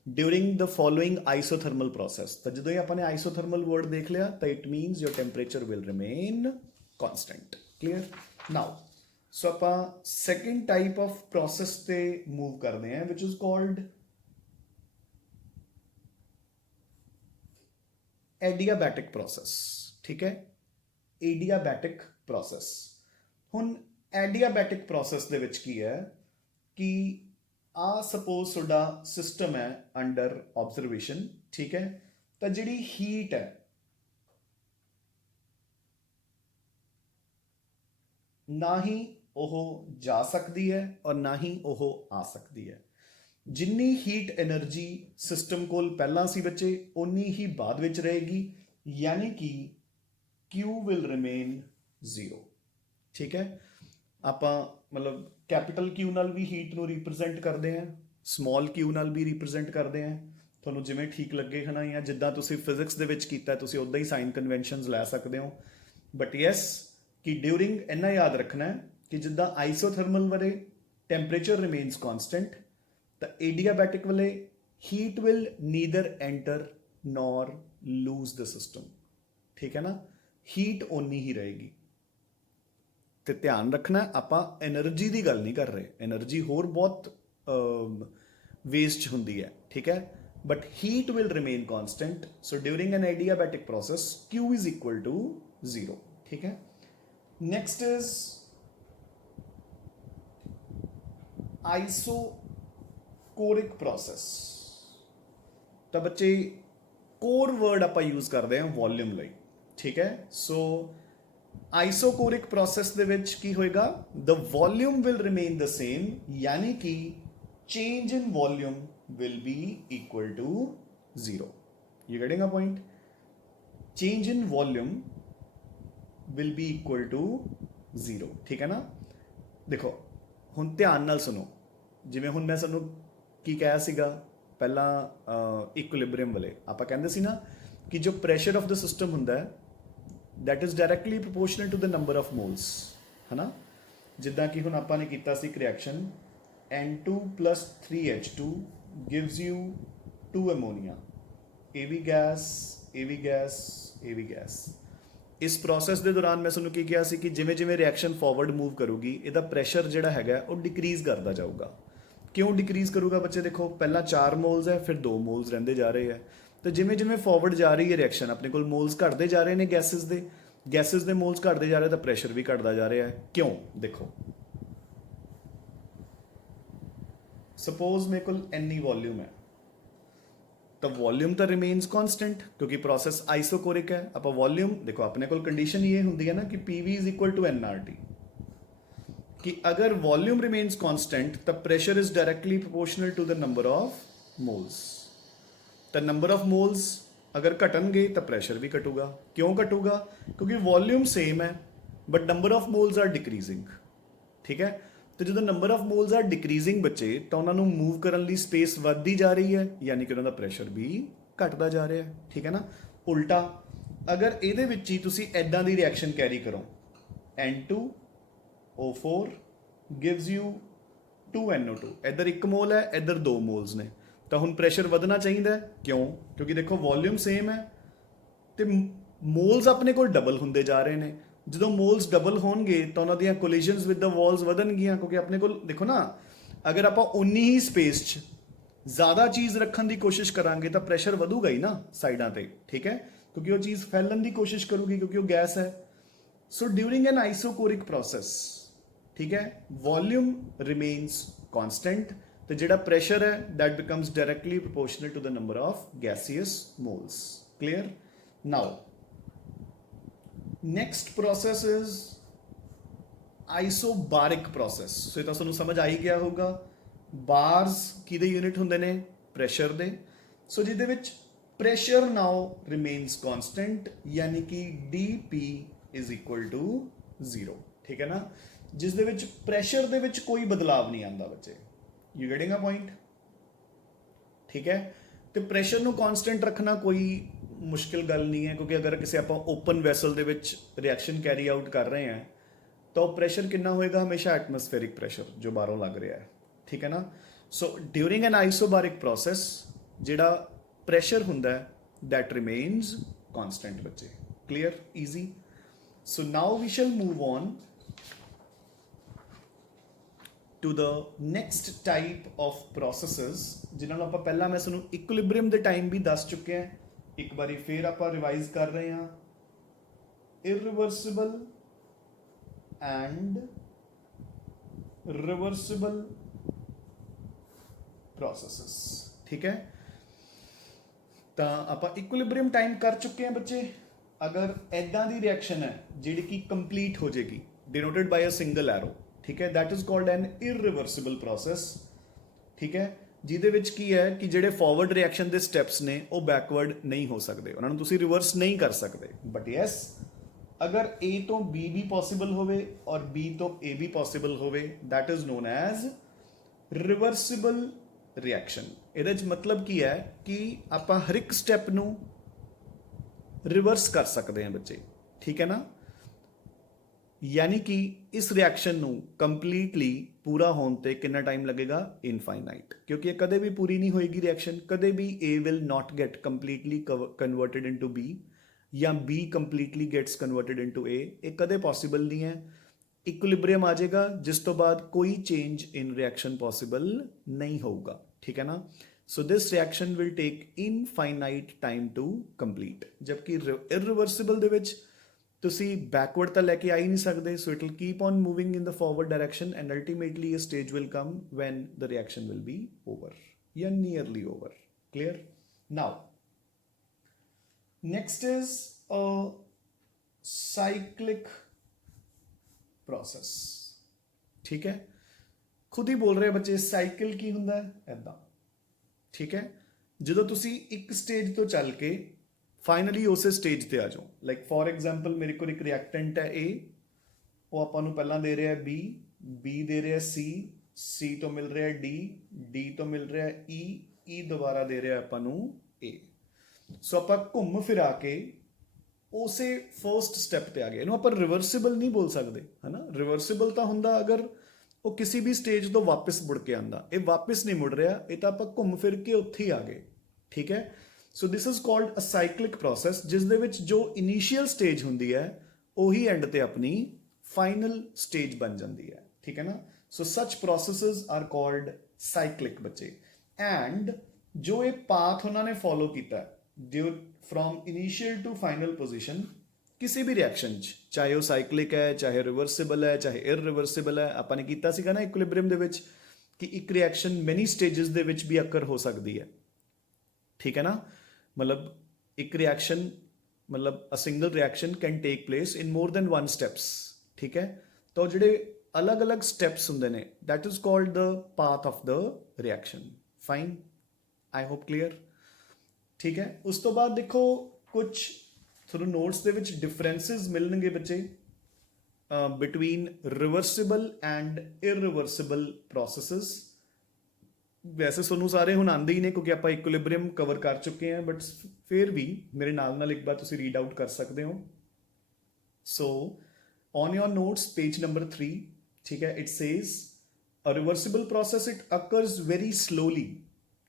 ਡਿਊਰਿੰਗ ਦ ਫੋਲੋਇੰਗ ਆਈਸੋਥਰਮਲ ਪ੍ਰੋਸੈਸ। ਤਾਂ ਜਦੋਂ ਹੀ ਆਪਾਂ ਨੇ ਆਈਸੋਥਰਮਲ ਵਰਡ ਦੇਖ ਲਿਆ ਤਾਂ it means your temperature will remain constant. Clear? Now so ਆਪਾਂ ਸੈਕਿੰਡ ਟਾਈਪ ਆਫ ਪ੍ਰੋਸੈਸ ਤੇ ਮੂਵ ਕਰਦੇ ਹਾਂ which is called adiabatic process. ਠੀਕ ਹੈ, ਐਡੀਆਬੈਟਿਕ ਪ੍ਰੋਸੈਸ। ਹੁਣ ਐਡੀਆਬੈਟਿਕ ਪ੍ਰੋਸੈਸ ਦੇ ਵਿੱਚ ਕੀ ਹੈ ਕਿ ਆ ਸਪੋਜ਼ ਤੁਹਾਡਾ ਸਿਸਟਮ ਹੈ ਅੰਡਰ ਆਬਜ਼ਰਵੇਸ਼ਨ। ਠੀਕ ਹੈ, ਤਾਂ ਜਿਹੜੀ ਹੀਟ ਹੈ ਨਾ ਹੀ ਉਹ ਜਾ ਸਕਦੀ ਹੈ ਔਰ ਨਾ ਹੀ ਉਹ ਆ ਸਕਦੀ ਹੈ। ਜਿੰਨੀ ਹੀਟ એનર્ਜੀ ਸਿਸਟਮ ਕੋਲ ਪਹਿਲਾਂ ਸੀ ਬੱਚੇ ਉਨੀ ਹੀ ਬਾਅਦ ਵਿੱਚ ਰਹੇਗੀ, ਯਾਨੀ ਕਿ Q will remain 0। ਠੀਕ ਹੈ, ਆਪਾਂ ਮਤਲਬ ਕੈਪੀਟਲ Q ਨਾਲ ਵੀ ਹੀਟ ਨੂੰ ਰਿਪਰੈਜ਼ੈਂਟ ਕਰਦੇ ਹਾਂ, ਸਮਾਲ q ਨਾਲ ਵੀ ਰਿਪਰੈਜ਼ੈਂਟ ਕਰਦੇ ਹਾਂ। ਤੁਹਾਨੂੰ ਜਿਵੇਂ ਠੀਕ ਲੱਗੇ ਹੈ ਨਾ, ਜਾਂ ਜਿੱਦਾਂ ਤੁਸੀਂ ਫਿਜ਼ਿਕਸ ਦੇ ਵਿੱਚ ਕੀਤਾ ਤੁਸੀਂ ਉੱਦਾਂ ਹੀ ਸਾਈਨ ਕਨਵੈਨਸ਼ਨਸ ਲੈ ਸਕਦੇ ਹੋ। ਬਟ ਯੈਸ ਕਿ ਡਿਊਰਿੰਗ ਇੰਨਾ ਯਾਦ ਰੱਖਣਾ ਹੈ ਕਿ ਜਿੱਦਾਂ ਆਈਸੋਥਰਮਲ ਵਾਲੇ ਟੈਂਪਰੇਚਰ ਰਿਮੇਨਸ ਕੌਨਸਟੈਂਟ, ਤਾਂ ਐਡੀਆਬੈਟਿਕ ਵਾਲੇ heat will neither enter nor lose the system. ਠੀਕ ਹੈ ਨਾ, ਹੀਟ ਓਨੀ ਹੀ ਰਹੇਗੀ। ਤੇ ਧਿਆਨ ਰੱਖਣਾ ਆਪਾਂ એનર્ਜੀ ਦੀ ਗੱਲ ਨਹੀਂ ਕਰ ਰਹੇ, એનર્ਜੀ ਹੋਰ ਬਹੁਤ ਵੇਸਟ ਹੁੰਦੀ ਹੈ। ਠੀਕ ਹੈ, but heat will remain constant. So during an adiabatic process Q is equal to 0। ਠੀਕ ਹੈ, ਨੈਕਸਟ ਇਜ਼ ਆਈਸੋਕੋਰਿਕ ਪ੍ਰੋਸੈਸ। ਤਾਂ ਬੱਚੇ ਕੋਰ ਵਰਡ ਆਪਾਂ ਯੂਜ਼ ਕਰਦੇ ਹਾਂ ਵੋਲਿਊਮ ਲਈ। ਠੀਕ ਹੈ, ਸੋ ਆਈਸੋਕੋਰਿਕ ਪ੍ਰੋਸੈਸ ਦੇ ਵਿੱਚ ਕੀ ਹੋਏਗਾ, the volume will remain the same, ਯਾਨੀ ਕਿ change in volume will be equal to 0। You getting a point? Change in volume will be equal to 0। ਠੀਕ ਹੈ ਨਾ। ਦੇਖੋ ਹੁਣ ਧਿਆਨ ਨਾਲ ਸੁਣੋ, ਜਿਵੇਂ ਹੁਣ ਮੈਂ ਤੁਹਾਨੂੰ ਕੀ ਕਿਹਾ ਸੀਗਾ ਪਹਿਲਾਂ ਇਕੁਇਲਿਬਰੀਅਮ ਵਾਲੇ ਆਪਾਂ ਕਹਿੰਦੇ ਸੀ ਨਾ ਕਿ ਜੋ ਪ੍ਰੈਸ਼ਰ ਆਫ ਦ ਸਿਸਟਮ ਹੁੰਦਾ ਹੈ that is directly proportional to the number of moles, ਹੈ ਨਾ। ਜਿੱਦਾਂ ਕਿ ਹੁਣ ਆਪਾਂ ਨੇ ਕੀਤਾ ਸੀ ਇੱਕ reaction N2 plus 3H2 gives you 2 ammonia, ਇਹ ਵੀ ਗੈਸ, ਇਹ ਵੀ ਗੈਸ, ਇਹ ਵੀ ਗੈਸ। ਇਸ ਪ੍ਰੋਸੈਸ ਦੇ ਦੌਰਾਨ ਮੈਂ ਤੁਹਾਨੂੰ ਕੀ ਕਿਹਾ ਸੀ ਕਿ ਜਿਵੇਂ ਜਿਵੇਂ ਰਿਐਕਸ਼ਨ ਫਾਰਵਰਡ ਮੂਵ ਕਰੂਗੀ ਇਹਦਾ ਪ੍ਰੈਸ਼ਰ ਜਿਹੜਾ ਹੈਗਾ ਉਹ ਡਿਕਰੀਜ਼ ਕਰਦਾ ਜਾਊਗਾ। ਕਿਉਂ ਡਿਕਰੀਜ਼ ਕਰੂਗਾ ਬੱਚੇ? ਦੇਖੋ ਪਹਿਲਾਂ 4 ਮੋਲਸ ਹੈ, ਫਿਰ 2 ਮੋਲਸ ਰਹਿੰਦੇ ਜਾ ਰਹੇ ਹੈ। ਤਾਂ ਜਿਵੇਂ ਜਿਵੇਂ ਫਾਰਵਰਡ ਜਾ ਰਹੀ ਹੈ ਰਿਐਕਸ਼ਨ ਆਪਣੇ ਕੋਲ ਮੋਲਸ ਘਟਦੇ ਜਾ ਰਹੇ ਨੇ, ਗੈਸਿਸ ਦੇ ਮੋਲਸ ਘਟਦੇ ਜਾ ਰਹੇ, ਤਾਂ ਪ੍ਰੈਸ਼ਰ ਵੀ ਘਟਦਾ ਜਾ ਰਿਹਾ ਹੈ। ਕਿਉਂ? ਦੇਖੋ ਸਪੋਜ਼ ਮੇਰੇ ਕੋਲ ਇੰਨੀ ਵੋਲਿਊਮ ਹੈ ਤਾਂ ਵੋਲਿਊਮ ਤਾਂ ਰਿਮੇਨਸ ਕੌਨਸਟੈਂਟ ਕਿਉਂਕਿ ਪ੍ਰੋਸੈਸ ਆਈਸੋਕੋਰਿਕ ਹੈ। ਆਪਾਂ ਵੋਲਿਊਮ ਦੇਖੋ ਆਪਣੇ ਕੋਲ ਕੰਡੀਸ਼ਨ ਇਹ ਹੁੰਦੀ ਹੈ ਨਾ ਕਿ PV is equal to nRT, ਕਿ ਅਗਰ ਵੋਲਿਊਮ ਰਿਮੇਨਸ ਕੌਨਸਟੈਂਟ ਤਾਂ pressure is directly proportional to the number of moles. ਤਾਂ ਨੰਬਰ ਆਫ ਮੋਲਸ ਅਗਰ ਘਟਣਗੇ ਤਾਂ ਪ੍ਰੈਸ਼ਰ ਵੀ ਘਟੂਗਾ। ਕਿਉਂ ਘਟੂਗਾ? ਕਿਉਂਕਿ ਵੋਲਿਊਮ ਸੇਮ ਹੈ but number of moles are decreasing. ਠੀਕ ਹੈ, ਤੇ ਜਦੋਂ number of moles are decreasing ਬੱਚੇ ਤਾਂ ਉਹਨਾਂ ਨੂੰ ਮੂਵ ਕਰਨ ਲਈ ਸਪੇਸ ਵੱਧਦੀ ਜਾ ਰਹੀ ਹੈ, ਯਾਨੀ ਕਿ ਉਹਨਾਂ ਦਾ ਪ੍ਰੈਸ਼ਰ ਵੀ ਘਟਦਾ ਜਾ ਰਿਹਾ ਹੈ। ਠੀਕ ਹੈ ਨਾ। ਉਲਟਾ ਅਗਰ ਇਹਦੇ ਵਿੱਚ ਹੀ ਤੁਸੀਂ ਐਦਾਂ ਦੀ ਰਿਐਕਸ਼ਨ ਕੈਰੀ ਕਰੋ N2O4 gives you 2NO2, ਇੱਧਰ 1 ਮੋਲ ਹੈ, ਇੱਧਰ 2 ਮੋਲਸ ਨੇ, ਤਾਂ ਹੁਣ ਪ੍ਰੈਸ਼ਰ ਵਧਣਾ ਚਾਹੀਦਾ। ਕਿਉਂ? ਕਿਉਂਕਿ ਦੇਖੋ ਵੋਲਿਊਮ ਸੇਮ ਹੈ ਤੇ ਮੋਲਸ ਆਪਣੇ ਕੋਲ ਡਬਲ ਹੁੰਦੇ ਜਾ ਰਹੇ ਨੇ। ਜਦੋਂ ਮੋਲਸ ਡਬਲ ਹੋਣਗੇ ਤਾਂ ਉਹਨਾਂ ਦੀਆਂ ਕੋਲੀਜਨਸ ਵਿਦ ਦ ਵਾਲਸ ਵਧਣਗੀਆਂ, ਕਿਉਂਕਿ ਆਪਣੇ ਕੋਲ ਦੇਖੋ ਨਾ ਅਗਰ ਆਪਾਂ ਉਨੀ ਹੀ ਸਪੇਸ 'ਚ ਜ਼ਿਆਦਾ ਚੀਜ਼ ਰੱਖਣ ਦੀ ਕੋਸ਼ਿਸ਼ ਕਰਾਂਗੇ ਤਾਂ ਪ੍ਰੈਸ਼ਰ ਵਧੂਗਾ ਹੀ ਨਾ ਸਾਈਡਾਂ ਤੇ। ਠੀਕ ਹੈ, ਕਿਉਂਕਿ ਉਹ ਚੀਜ਼ ਫੈਲਣ ਦੀ ਕੋਸ਼ਿਸ਼ ਕਰੂਗੀ ਕਿਉਂਕਿ ਉਹ ਗੈਸ ਹੈ। ਸੋ ਡਿਊਰਿੰਗ ਐਨ ਆਈਸੋਕੋਰਿਕ ਪ੍ਰੋਸੈਸ, ਠੀਕ ਹੈ, ਵੋਲਿਊਮ ਰਿਮੇਨਸ ਕੌਨਸਟੈਂਟ ਤੇ ਜਿਹੜਾ ਪ੍ਰੈਸ਼ਰ ਹੈ that becomes directly proportional to the number of gaseous moles. Clear? Now next process is isobaric process. ਸੋ ਇਹ ਤਾਂ ਤੁਹਾਨੂੰ ਸਮਝ ਆ ਹੀ ਗਿਆ ਹੋਊਗਾ। ਬਾਰਸ ਕਿਹਦੇ ਯੂਨਿਟ ਹੁੰਦੇ ਨੇ? ਪ੍ਰੈਸ਼ਰ ਦੇ। ਸੋ ਜਿਹਦੇ ਵਿੱਚ ਪ੍ਰੈਸ਼ਰ ਨਾਓ ਰਿਮੇਨਸ ਕਨਸਟੈਂਟ, ਯਾਨੀ ਕਿ dp is equal to 0, ਠੀਕ ਹੈ ਨਾ, ਜਿਸ ਦੇ ਵਿੱਚ ਪ੍ਰੈਸ਼ਰ ਦੇ ਵਿੱਚ ਕੋਈ ਬਦਲਾਵ ਨਹੀਂ ਆਉਂਦਾ ਬੱਚੇ। You getting a point? ਠੀਕ ਹੈ। ਤੇ ਪ੍ਰੈਸ਼ਰ ਨੂੰ ਕਨਸਟੈਂਟ ਰੱਖਣਾ ਕੋਈ ਮੁਸ਼ਕਿਲ ਗੱਲ ਨਹੀਂ ਹੈ, ਕਿਉਂਕਿ ਅਗਰ ਕਿਸੇ ਆਪਾਂ ਓਪਨ ਵੈਸਲ ਦੇ ਵਿੱਚ ਰਿਐਕਸ਼ਨ ਕੈਰੀ ਆਊਟ ਕਰ ਰਹੇ ਹਾਂ ਤਾਂ ਉਹ ਪ੍ਰੈਸ਼ਰ ਕਿੰਨਾ ਹੋਏਗਾ? ਹਮੇਸ਼ਾ ਐਟਮੋਸਫੇਰਿਕ ਪ੍ਰੈਸ਼ਰ ਜੋ ਬਾਹਰੋਂ ਲੱਗ ਰਿਹਾ ਹੈ, ਠੀਕ ਹੈ ਨਾ। ਸੋ ਡਿਊਰਿੰਗ ਐਨ ਆਈਸੋਬਾਰਿਕ ਪ੍ਰੋਸੈਸ ਜਿਹੜਾ ਪ੍ਰੈਸ਼ਰ ਹੁੰਦਾ ਹੈ that remains constant ਬੱਚੇ। clear? easy? so now we shall move on to the next type of processes ਜਿਨ੍ਹਾਂ ਨੂੰ ਆਪਾਂ ਪਹਿਲਾਂ ਮੈਂ ਤੁਹਾਨੂੰ ਇਕੁਇਲਿਬ੍ਰੀਅਮ ਦੇ ਟਾਈਮ ਵੀ ਦੱਸ ਚੁੱਕੇ ਹਾਂ। ਇੱਕ ਵਾਰੀ ਫੇਰ ਆਪਾਂ ਰਿਵਾਈਜ਼ ਕਰ ਰਹੇ ਹਾਂ। irreversible and reversible processes, ਠੀਕ ਹੈ। ਤਾਂ ਆਪਾਂ ਇਕੁਇਲਿਬ੍ਰੀਅਮ ਟਾਈਮ ਕਰ ਚੁੱਕੇ ਹਾਂ ਬੱਚੇ। ਅਗਰ ਐਦਾਂ ਦੀ ਰਿਐਕਸ਼ਨ ਹੈ ਜਿਹੜੀ ਕਿ ਕੰਪਲੀਟ ਹੋ ਜਾਏਗੀ ਡਿਨੋਟਡ ਬਾਈ ਅ ਸਿੰਗਲ ਐਰੋ, ਠੀਕ ਹੈ, that is called an irreversible process, ਠੀਕ ਹੈ, ਜਿਹਦੇ ਵਿੱਚ ਕੀ ਹੈ ਕਿ ਜਿਹੜੇ ਫਾਰਵਰਡ ਰਿਐਕਸ਼ਨ ਦੇ ਸਟੈਪਸ ਨੇ ਉਹ ਬੈਕਵਰਡ ਨਹੀਂ ਹੋ ਸਕਦੇ, ਉਹਨਾਂ ਨੂੰ ਤੁਸੀਂ ਰਿਵਰਸ ਨਹੀਂ ਕਰ ਸਕਦੇ। ਬਟ ਯੈਸ, ਅਗਰ A ਤੋਂ B ਵੀ ਪੋਸੀਬਲ ਹੋਵੇ ਔਰ B ਤੋਂ A ਵੀ ਪੋਸੀਬਲ ਹੋਵੇ, that is known as reversible reaction. ਇਹਦੇ 'ਚ ਮਤਲਬ ਕੀ ਹੈ ਕਿ ਆਪਾਂ ਹਰ ਇੱਕ ਸਟੈਪ ਨੂੰ ਰਿਵਰਸ ਕਰ ਸਕਦੇ ਹਾਂ ਬੱਚੇ, ਠੀਕ ਹੈ ਨਾ। ਯਾਨੀ ਕਿ ਇਸ ਰਿਐਕਸ਼ਨ ਨੂੰ ਕੰਪਲੀਟਲੀ ਪੂਰਾ ਹੋਣ ਤੇ ਕਿੰਨਾ ਟਾਈਮ ਲੱਗੇਗਾ? ਇਨਫਾਈਨਾਈਟ, ਕਿਉਂਕਿ ਇਹ ਕਦੇ ਵੀ ਪੂਰੀ ਨਹੀਂ ਹੋਏਗੀ ਰਿਐਕਸ਼ਨ। ਕਦੇ ਵੀ A will not get completely converted into B ਜਾਂ B completely gets converted into A, ਇਹ ਕਦੇ ਪੋਸੀਬਲ ਨਹੀਂ ਹੈ। ਇਕੁਇਲਿਬ੍ਰੀਅਮ ਆ ਜਾਏਗਾ ਜਿਸ ਤੋਂ ਬਾਅਦ ਕੋਈ ਚੇਂਜ ਇਨ ਰਿਐਕਸ਼ਨ ਪੋਸੀਬਲ ਨਹੀਂ ਹੋਊਗਾ, ਠੀਕ ਹੈ ਨਾ। So this reaction will take infinite time to complete. ਜਦਕਿ ਇਰਰਿਵਰਸਿਬਲ ਦੇ ਵਿੱਚ ਤੁਸੀਂ ਬੈਕਵਰਡ ਤਾਂ ਲੈ ਕੇ ਆ ਹੀ ਨਹੀਂ ਸਕਦੇ, so it will keep on moving in the forward direction and ultimately a stage will come when the reaction will be over ਜਾਂ nearly over. Clear? Now next is a cyclic process, ਠੀਕ ਹੈ। ਖੁਦ ਹੀ ਬੋਲ ਰਹੇ ਬੱਚੇ ਸਾਈਕਲ ਕੀ ਹੁੰਦਾ ਹੈ, ਐਦਾਂ, ਠੀਕ ਹੈ। ਜਦੋਂ ਤੁਸੀਂ ਇੱਕ ਸਟੇਜ ਤੋਂ ਚੱਲ ਕੇ ਫਾਈਨਲੀ ਉਸੇ ਸਟੇਜ ਤੇ ਆ ਜਾਓ, ਲਾਈਕ ਫੋਰ ਐਗਜ਼ਾਮਪਲ ਮੇਰੇ ਕੋਲ ਇੱਕ ਰਿਐਕਟੈਂਟ ਹੈ A, ਉਹ ਆਪਾਂ ਨੂੰ ਪਹਿਲਾਂ ਦੇ ਰਿਹਾ B, B ਦੇ ਰਿਹਾ C, C ਤੋਂ ਮਿਲ ਰਿਹਾ D, D ਤੋਂ ਮਿਲ ਰਿਹਾ E, E ਦੁਬਾਰਾ ਦੇ ਰਿਹਾ ਆਪਾਂ ਨੂੰ A। ਸੋ ਆਪਾਂ ਘੁੰਮ ਫਿਰਾ ਕੇ ਉਸੇ ਫਰਸਟ ਸਟੈਪ ਤੇ ਆ ਗਏ। ਇਹਨੂੰ ਆਪਾਂ ਰਿਵਰਸਿਬਲ ਨਹੀਂ ਬੋਲ ਸਕਦੇ, ਹਨਾ। ਰਿਵਰਸਿਬਲ ਤਾਂ ਹੁੰਦਾ ਅਗਰ ਉਹ ਕਿਸੇ ਵੀ ਸਟੇਜ ਤੋਂ ਵਾਪਸ ਮੁੜ ਕੇ ਆਉਂਦਾ, ਇਹ ਵਾਪਸ ਨਹੀਂ ਮੁੜ ਰਿਹਾ, ਇਹ ਤਾਂ ਆਪਾਂ ਘੁੰਮ ਫਿਰ ਕੇ ਉੱਥੇ ਹੀ ਆ ਗਏ, ਠੀਕ ਹੈ। So this is called a cyclic process, ਜਿਸ ਦੇ ਵਿੱਚ ਜੋ ਇਨੀਸ਼ੀਅਲ ਸਟੇਜ ਹੁੰਦੀ ਹੈ ਉਹੀ ਐਂਡ ਤੇ ਆਪਣੀ ਫਾਈਨਲ ਸਟੇਜ ਬਣ ਜਾਂਦੀ ਹੈ, ਠੀਕ ਹੈ ਨਾ। ਸੋ ਸੱਚ ਪ੍ਰੋਸੈਸਸ ਆਰ ਕਾਲਡ ਸਾਈਕਲਿਕ ਬੱਚੇ। ਐਂਡ ਜੋ ਇਹ ਪਾਥ ਉਹਨਾਂ ਨੇ ਫੋਲੋ ਕੀਤਾ from initial to final position ਕਿਸੇ ਵੀ ਰਿਐਕਸ਼ਨ 'ਚ, ਚਾਹੇ ਉਹ ਸਾਈਕਲਿਕ ਹੈ, ਚਾਹੇ ਰਿਵਰਸਿਬਲ ਹੈ, ਚਾਹੇ ਇਰਰਿਵਰਸਿਬਲ ਹੈ, ਆਪਾਂ ਨੇ ਕੀਤਾ ਸੀਗਾ ਨਾ ਇਕੁਇਲਿਬ੍ਰੀਅਮ ਦੇ ਵਿੱਚ ਕਿ ਇੱਕ ਰਿਐਕਸ਼ਨ ਮੈਨੀ ਸਟੇਜਸ ਦੇ ਵਿੱਚ ਵੀ ਅਕਰ ਹੋ ਸਕਦੀ ਹੈ, ਠੀਕ ਹੈ ਨਾ। ਮਤਲਬ ਇੱਕ ਰਿਐਕਸ਼ਨ, ਮਤਲਬ a single reaction can take place in more than one steps, ਠੀਕ ਹੈ। ਤਾਂ ਜਿਹੜੇ ਅਲੱਗ-ਅਲੱਗ ਸਟੈਪਸ ਹੁੰਦੇ ਨੇ, that is called the path of the reaction. Fine, I hope clear, ਠੀਕ ਹੈ। ਉਸ ਤੋਂ ਬਾਅਦ ਦੇਖੋ ਕੁਝ ਤੁਹਾਨੂੰ ਨੋਟਸ ਦੇ ਵਿੱਚ ਡਿਫਰੈਂਸਿਸ ਮਿਲਣਗੇ ਬੱਚੇ ਬਿਟਵੀਨ ਰਿਵਰਸਿਬਲ ਐਂਡ ਇਰਰਿਵਰਸਿਬਲ ਪ੍ਰੋਸੈਸਸ। ਵੈਸੇ ਤੁਹਾਨੂੰ ਸਾਰੇ ਹੁਣ ਆਉਂਦੇ ਹੀ ਨੇ ਕਿਉਂਕਿ ਆਪਾਂ ਇਕੁਇਲਿਬ੍ਰੀਅਮ ਕਵਰ ਕਰ ਚੁੱਕੇ ਹਾਂ, ਬਟ ਫਿਰ ਵੀ ਮੇਰੇ ਨਾਲ ਇੱਕ ਵਾਰ ਤੁਸੀਂ ਰੀਡ ਆਊਟ ਕਰ ਸਕਦੇ ਹੋ। So on your notes page number 3, ਠੀਕ ਹੈ, it says a reversible process it occurs very slowly,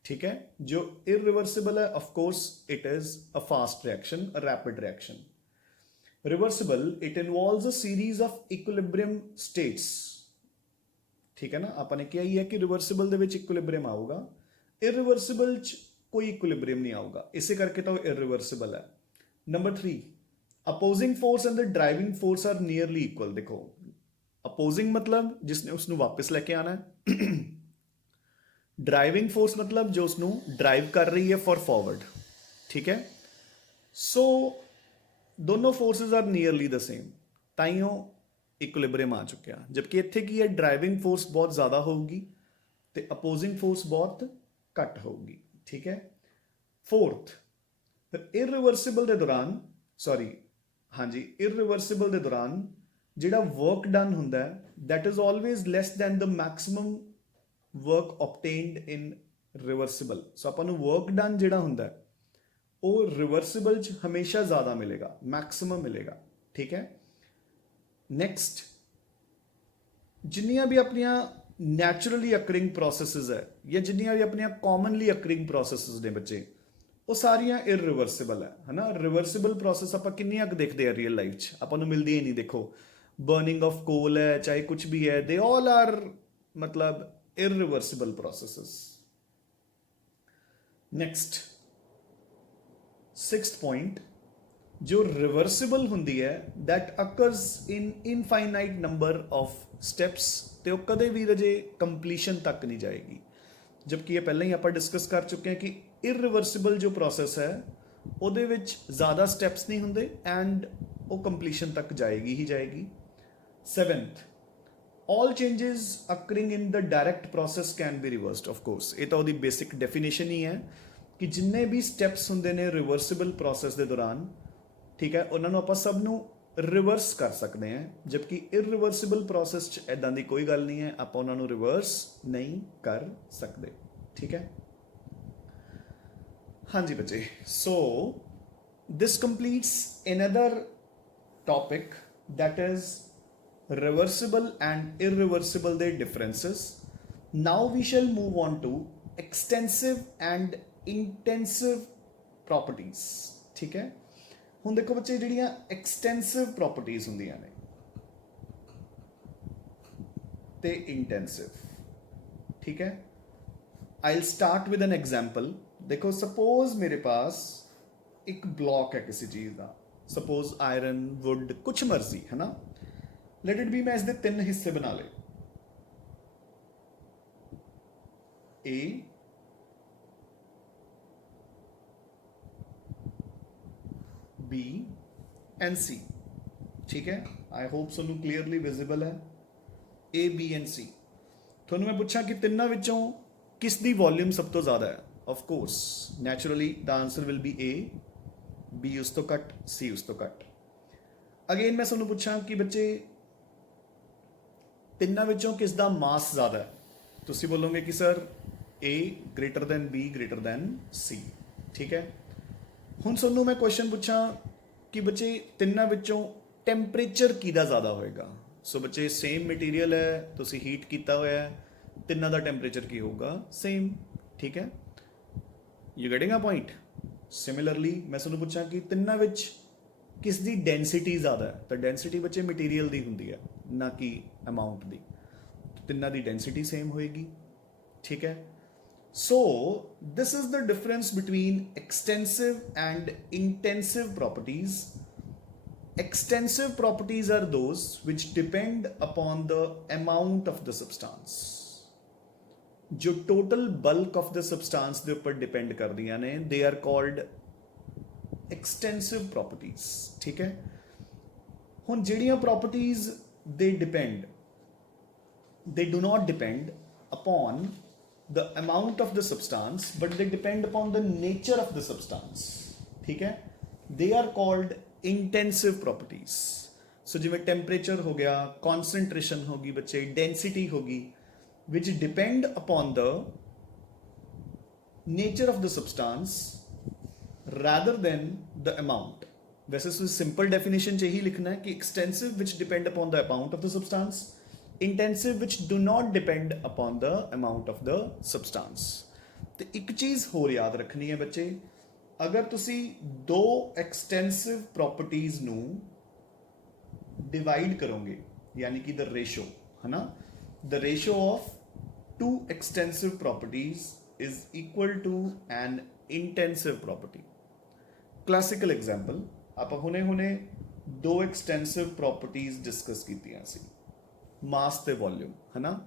ठीक है। जो irreversible है of course it is a fast reaction, a rapid reaction. Reversible it involves a series of equilibrium states, ठीक है ना। आपने किया ही है कि रिवर्सिबल दे विच इक्विलिब्रियम आऊगा, irreversible च कोई इक्विलिब्रियम नहीं आऊगा, इसे करके तो irreversible है। Number 3, opposing force and the driving force are nearly equal। देखो opposing मतलब जिसने उसने वापस लेके आना है ड्राइविंग फोर्स मतलब जो उसनू ड्राइव कर रही है फॉर फॉरवर्ड, ठीक है। सो दोनों forces are nearly the same, ਤਾਈਓ ਇਕੁਲਿਬ੍ਰੀਅਮ ਆ ਚੁੱਕਿਆ। ਜਦਕਿ ਇੱਥੇ ਕੀ ਹੈ, ਡਰਾਈਵਿੰਗ ਫੋਰਸ ਬਹੁਤ ਜ਼ਿਆਦਾ ਹੋਊਗੀ ਤੇ ਅਪੋਜ਼ਿੰਗ ਫੋਰਸ ਬਹੁਤ ਘੱਟ ਹੋਊਗੀ, ਠੀਕ ਹੈ। ਫੋਰਥ, ਫਿਰ ਇਰਰਿਵਰਸਿਬਲ ਦੇ ਦੌਰਾਨ ਹਾਂਜੀ ਇਰਰਿਵਰਸਿਬਲ ਦੇ ਦੌਰਾਨ ਜਿਹੜਾ ਵਰਕ ਡਨ ਹੁੰਦਾ that is always less than the maximum work obtained ਇਨ ਰਿਵਰਸਿਬਲ। ਸੋ ਆਪਾਂ ਨੂੰ ਵਰਕ ਡਨ ਜਿਹੜਾ ਹੁੰਦਾ ਉਹ ਰਿਵਰਸਿਬਲ 'ਚ ਹਮੇਸ਼ਾ ਜ਼ਿਆਦਾ ਮਿਲੇਗਾ, ਮੈਕਸਿਮਮ ਮਿਲੇਗਾ, ਠੀਕ ਹੈ। ਨੈਕਸਟ, ਜਿੰਨੀਆਂ ਵੀ ਆਪਣੀਆਂ ਨੈਚੁਰਲੀ ਅਕਰਿੰਗ ਪ੍ਰੋਸੈਸਿਸ ਹੈ ਜਾਂ ਜਿੰਨੀਆਂ ਵੀ ਆਪਣੀਆਂ ਕਾਮਨਲੀ ਅਕਰਿੰਗ ਪ੍ਰੋਸੈਸਿਸ ਨੇ ਬੱਚੇ, ਉਹ ਸਾਰੀਆਂ ਇਰਰਿਵਰਸਿਬਲ ਹੈ ਨਾ। ਰਿਵਰਸਿਬਲ ਪ੍ਰੋਸੈਸ ਆਪਾਂ ਕਿੰਨੀਆਂ ਕੁ ਦੇਖਦੇ ਆ ਰੀਅਲ ਲਾਈਫ 'ਚ, ਆਪਾਂ ਨੂੰ ਮਿਲਦੀ ਹੀ ਨਹੀਂ। ਦੇਖੋ ਬਰਨਿੰਗ ਆਫ ਕੋਲ ਹੈ, ਚਾਹੇ ਕੁਝ ਵੀ ਹੈ, ਦੇ ਆਲ ਆਰ ਮਤਲਬ irreversible processes. Next, sixth point, जो reversible ਹੁੰਦੀ ਹੈ that occurs in infinite number of steps ਤੇ ਉਹ ਕਦੇ ਵੀ ਰਜੇ ਕੰਪਲੀਸ਼ਨ ਤੱਕ ਨਹੀਂ ਜਾਏਗੀ। ਜਦਕਿ ਇਹ ਪਹਿਲਾਂ ਹੀ ਆਪਾਂ ਡਿਸਕਸ ਕਰ ਚੁੱਕੇ ਹਾਂ ਕਿ irreversible ਜੋ ਪ੍ਰੋਸੈਸ ਹੈ ਉਹਦੇ ਵਿੱਚ ਜ਼ਿਆਦਾ ਸਟੈਪਸ ਨਹੀਂ ਹੁੰਦੇ ਐਂਡ ਉਹ ਕੰਪਲੀਸ਼ਨ ਤੱਕ ਜਾਏਗੀ ਹੀ ਜਾਏਗੀ। 7th, all changes occurring in the direct process can be reversed, of course। ਇਹ ਤਾਂ ਉਹਦੀ ਬੇਸਿਕ ਡੈਫੀਨੇਸ਼ਨ ਹੀ ਹੈ ਕਿ ਜਿੰਨੇ ਵੀ ਸਟੈਪਸ ਹੁੰਦੇ ਨੇ ਰਿਵਰਸਿਬਲ ਪ੍ਰੋਸੈਸ ਦੇ ਦੌਰਾਨ, ਠੀਕ ਹੈ, ਉਹਨਾਂ ਨੂੰ ਆਪਾਂ ਸਭ ਨੂੰ ਰਿਵਰਸ ਕਰ ਸਕਦੇ ਹਾਂ। ਜਦਕਿ ਇਰਰਿਵਰਸਿਬਲ ਪ੍ਰੋਸੈਸ 'ਚ ਐਦਾਂ ਦੀ ਕੋਈ ਗੱਲ ਨਹੀਂ ਹੈ, ਆਪਾਂ ਉਹਨਾਂ ਨੂੰ ਰਿਵਰਸ ਨਹੀਂ ਕਰ ਸਕਦੇ, ਠੀਕ ਹੈ। ਹਾਂਜੀ ਬੱਚੇ, so this completes another topic that is reversible and irreversible their differences. Now we shall move on to extensive and intensive properties, ठीक है। ਹੁਣ ਦੇਖੋ ਬੱਚੇ, ਜਿਹੜੀਆਂ extensive properties ਹੁੰਦੀਆਂ ਨੇ ਤੇ intensive, ठीक है। I'll start with an example। देखो suppose मेरे पास एक ब्लॉक है किसी चीज़ का, suppose iron, wood, कुछ मर्जी है ना। लेट इट बी, मैं इसके 3 हिस्से बना ले, ए बी एंड सी, ठीक है। I hope Sonu clearly visible है ए बी एंड सी। थोनू मैं पूछा कि तिन्ना विचों किस दी वॉल्यूम सब तो ज़्यादा है, of course naturally the answer will be A, B उस तो घट, सी उस तो घट। अगेन मैं सोनू पूछा कि बच्चे ਤਿੰਨਾਂ ਵਿੱਚੋਂ ਕਿਸ ਦਾ ਮਾਸ ਜ਼ਿਆਦਾ ਹੈ, ਤੁਸੀਂ ਬੋਲੋਗੇ ਕਿ sir A greater then B greater then C, ਠੀਕ ਹੈ। ਹੁਣ ਤੁਹਾਨੂੰ ਮੈਂ ਕੁਐਸਚਨ ਪੁੱਛਾਂ ਕਿ ਬੱਚੇ ਤਿੰਨਾਂ ਵਿੱਚੋਂ ਟੈਂਪਰੇਚਰ ਕਿਹਦਾ ਜ਼ਿਆਦਾ ਹੋਏਗਾ। ਸੋ ਬੱਚੇ ਸੇਮ ਮਟੀਰੀਅਲ ਹੈ, ਤੁਸੀਂ ਹੀਟ ਕੀਤਾ ਹੋਇਆ ਹੈ, ਤਿੰਨਾਂ ਦਾ ਟੈਂਪਰੇਚਰ ਕੀ ਹੋਊਗਾ, ਸੇਮ, ਠੀਕ ਹੈ। You getting a point. Similarly ਮੈਂ ਤੁਹਾਨੂੰ ਪੁੱਛਾਂ ਕਿ ਤਿੰਨਾਂ ਵਿੱਚ ਕਿਸ ਦੀ ਡੈਂਸਿਟੀ ਜ਼ਿਆਦਾ ਹੈ, ਤਾਂ ਡੈਂਸਿਟੀ ਬੱਚੇ ਮਟੀਰੀਅਲ ਦੀ ਹੁੰਦੀ ਹੈ ਨਾ ਕਿ ਅਮਾਊਂਟ ਦੀ, ਤਿੰਨਾਂ ਦੀ ਡੈਂਸਿਟੀ ਸੇਮ ਹੋਏਗੀ, ਠੀਕ ਹੈ। So this is the difference between extensive and intensive properties. Extensive properties are those which depend upon the amount of the substance, जो total bulk of the substance ਦੇ ਉੱਪਰ depend ਕਰਦੀਆਂ ਨੇ, they are called extensive properties, ठीक है। ਹੁਣ ਜਿਹੜੀਆਂ properties they do not depend upon the amount of the substance but they depend upon the nature of the substance, ठीक है, they are called intensive properties। so ਜਿਵੇਂ temperature ਹੋ ਗਿਆ, concentration ਹੋ ਗਈ ਬੱਚੇ, density ਹੋ ਗਈ, which depend upon the nature of the substance rather than the amount। वैसे तो सिंपल डेफिनेशन ਚ ਇਹੀ ਲਿਖਣਾ ਹੈ ਕਿ extensive which depend upon the amount of the substance, intensive which do not depend upon the amount of the substance। ਤੇ ਇੱਕ ਚੀਜ਼ ਹੋਰ ਯਾਦ ਰੱਖਣੀ ਹੈ ਬੱਚੇ, ਅਗਰ ਤੁਸੀਂ ਦੋ ਐਕਸਟੈਂਸਿਵ ਪ੍ਰੋਪਰਟੀਜ਼ ਨੂੰ ਡਿਵਾਈਡ ਕਰੋਗੇ, ਯਾਨੀ ਕਿ ਦ ਰੇਸ਼ੋ ਹੈ ਨਾ, the ratio of two extensive properties is equal to an intensive property. Classical example, ਆਪਾਂ ਹੁਣੇ ਦੋ ਐਕਸਟੈਂਸਿਵ ਪ੍ਰੋਪਰਟੀਜ਼ ਡਿਸਕਸ ਕੀਤੀਆਂ ਸੀ, ਮਾਸ ਤੇ ਵੋਲਿਊਮ ਹੈ ਨਾ।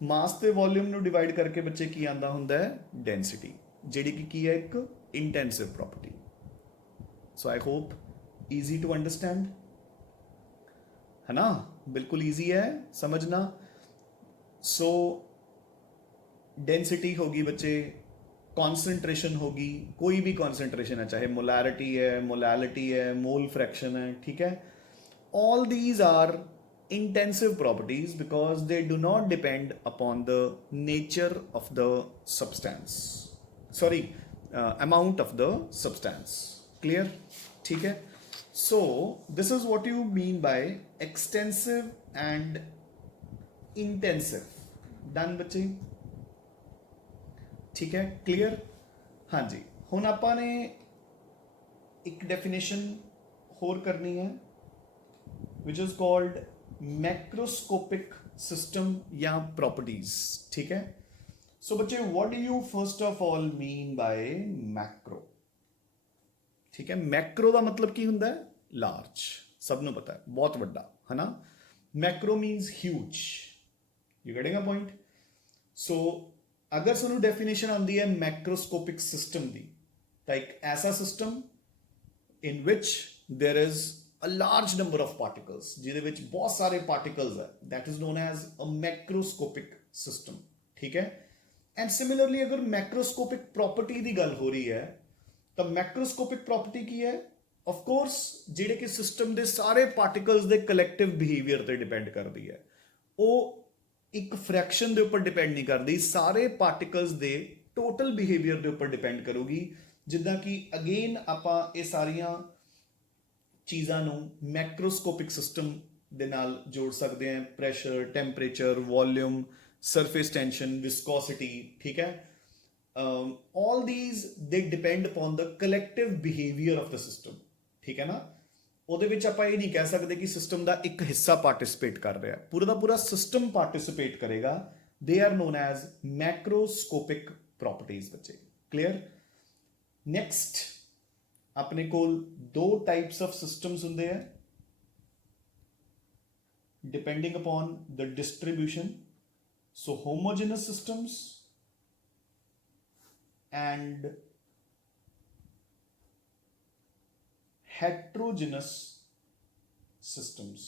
ਮਾਸ ਤੇ ਵੋਲਿਊਮ ਨੂੰ ਡਿਵਾਈਡ ਕਰਕੇ ਬੱਚੇ ਕੀ ਆਂਦਾ ਹੁੰਦਾ ਹੈ, ਡੈਂਸਿਟੀ, ਜਿਹੜੀ ਕਿ ਕੀ ਹੈ, ਇੱਕ intensive property. So I hope easy to understand है ना, बिल्कुल ईजी है समझना। सो डेंसिटी होगी बच्चे, कॉन्सेंट्रेशन होगी, कोई भी कॉन्सेंट्रेशन है, चाहे मोलैरिटी है, मोलैलिटी है, मोल फ्रैक्शन है, ठीक है, all these are intensive properties because they do not depend upon the nature of the substance, sorry, amount of the substance, clear, ठीक है। So this is what you mean by extensive and intensive, done बच्चे, ठीक है, क्लियर। हाँ जी, हुण आपां ने एक डेफिनेशन होर करनी है which is called macroscopic system या प्रॉपर्टीज, ठीक है। सो बच्चे what do you first of all mean by macro, ठीक है। मैक्रो का मतलब की हुंदा है, लार्ज, सबनों पता है, बहुत वड्डा, है ना। Macro means huge, you getting a point. So अगर सानू डेफिनेशन आती है मैक्रोस्कोपिक सिस्टम की, तो एक ऐसा system in which there is a large number of particles, जिहदे विच बहुत सारे पार्टिकल्स है, that is known as a macroscopic system, ठीक है। एंड सिमिलरली अगर मैक्रोस्कोपिक प्रॉपर्टी की गल हो रही है, तो मैक्रोस्कोपिक प्रॉपर्टी की है, ऑफ कोर्स जिहड़े कि सिस्टम के सारे पार्टिकल्स के कलैक्टिव बिहेवियर पर डिपेंड करती है, वो एक फ्रैक्शन के उपर डिपेंड नहीं करती, सारे पार्टिकल्स के टोटल बिहेवियर के उपर डिपेंड करूगी। जिद्दां कि अगेन आपां ये सारियां चीज़ां नूं मैक्रोस्कोपिक सिस्टम दे नाल जोड़ सकते हैं, pressure, temperature, volume, surface tension, viscosity, ठीक है। All these they depend upon the collective behaviour of the system, ठीक है ना। ਉਹਦੇ ਵਿੱਚ ਆਪਾਂ ਇਹ ਨਹੀਂ ਕਹਿ ਸਕਦੇ ਕਿ ਸਿਸਟਮ ਦਾ ਇੱਕ ਹਿੱਸਾ ਪਾਰਟਿਸਿਪੇਟ ਕਰ ਰਿਹਾ, ਪੂਰਾ ਦਾ ਪੂਰਾ ਸਿਸਟਮ ਪਾਰਟਿਸਿਪੇਟ ਕਰੇਗਾ। They are known as macroscopic properties ਬੱਚੇ, ਕਲੀਅਰ। ਨੈਕਸਟ ਆਪਣੇ ਕੋਲ ਦੋ ਟਾਈਪਸ ਆਫ ਸਿਸਟਮਸ ਹੁੰਦੇ ਆ depending upon the distribution. So homogeneous systems and heterogeneous systems,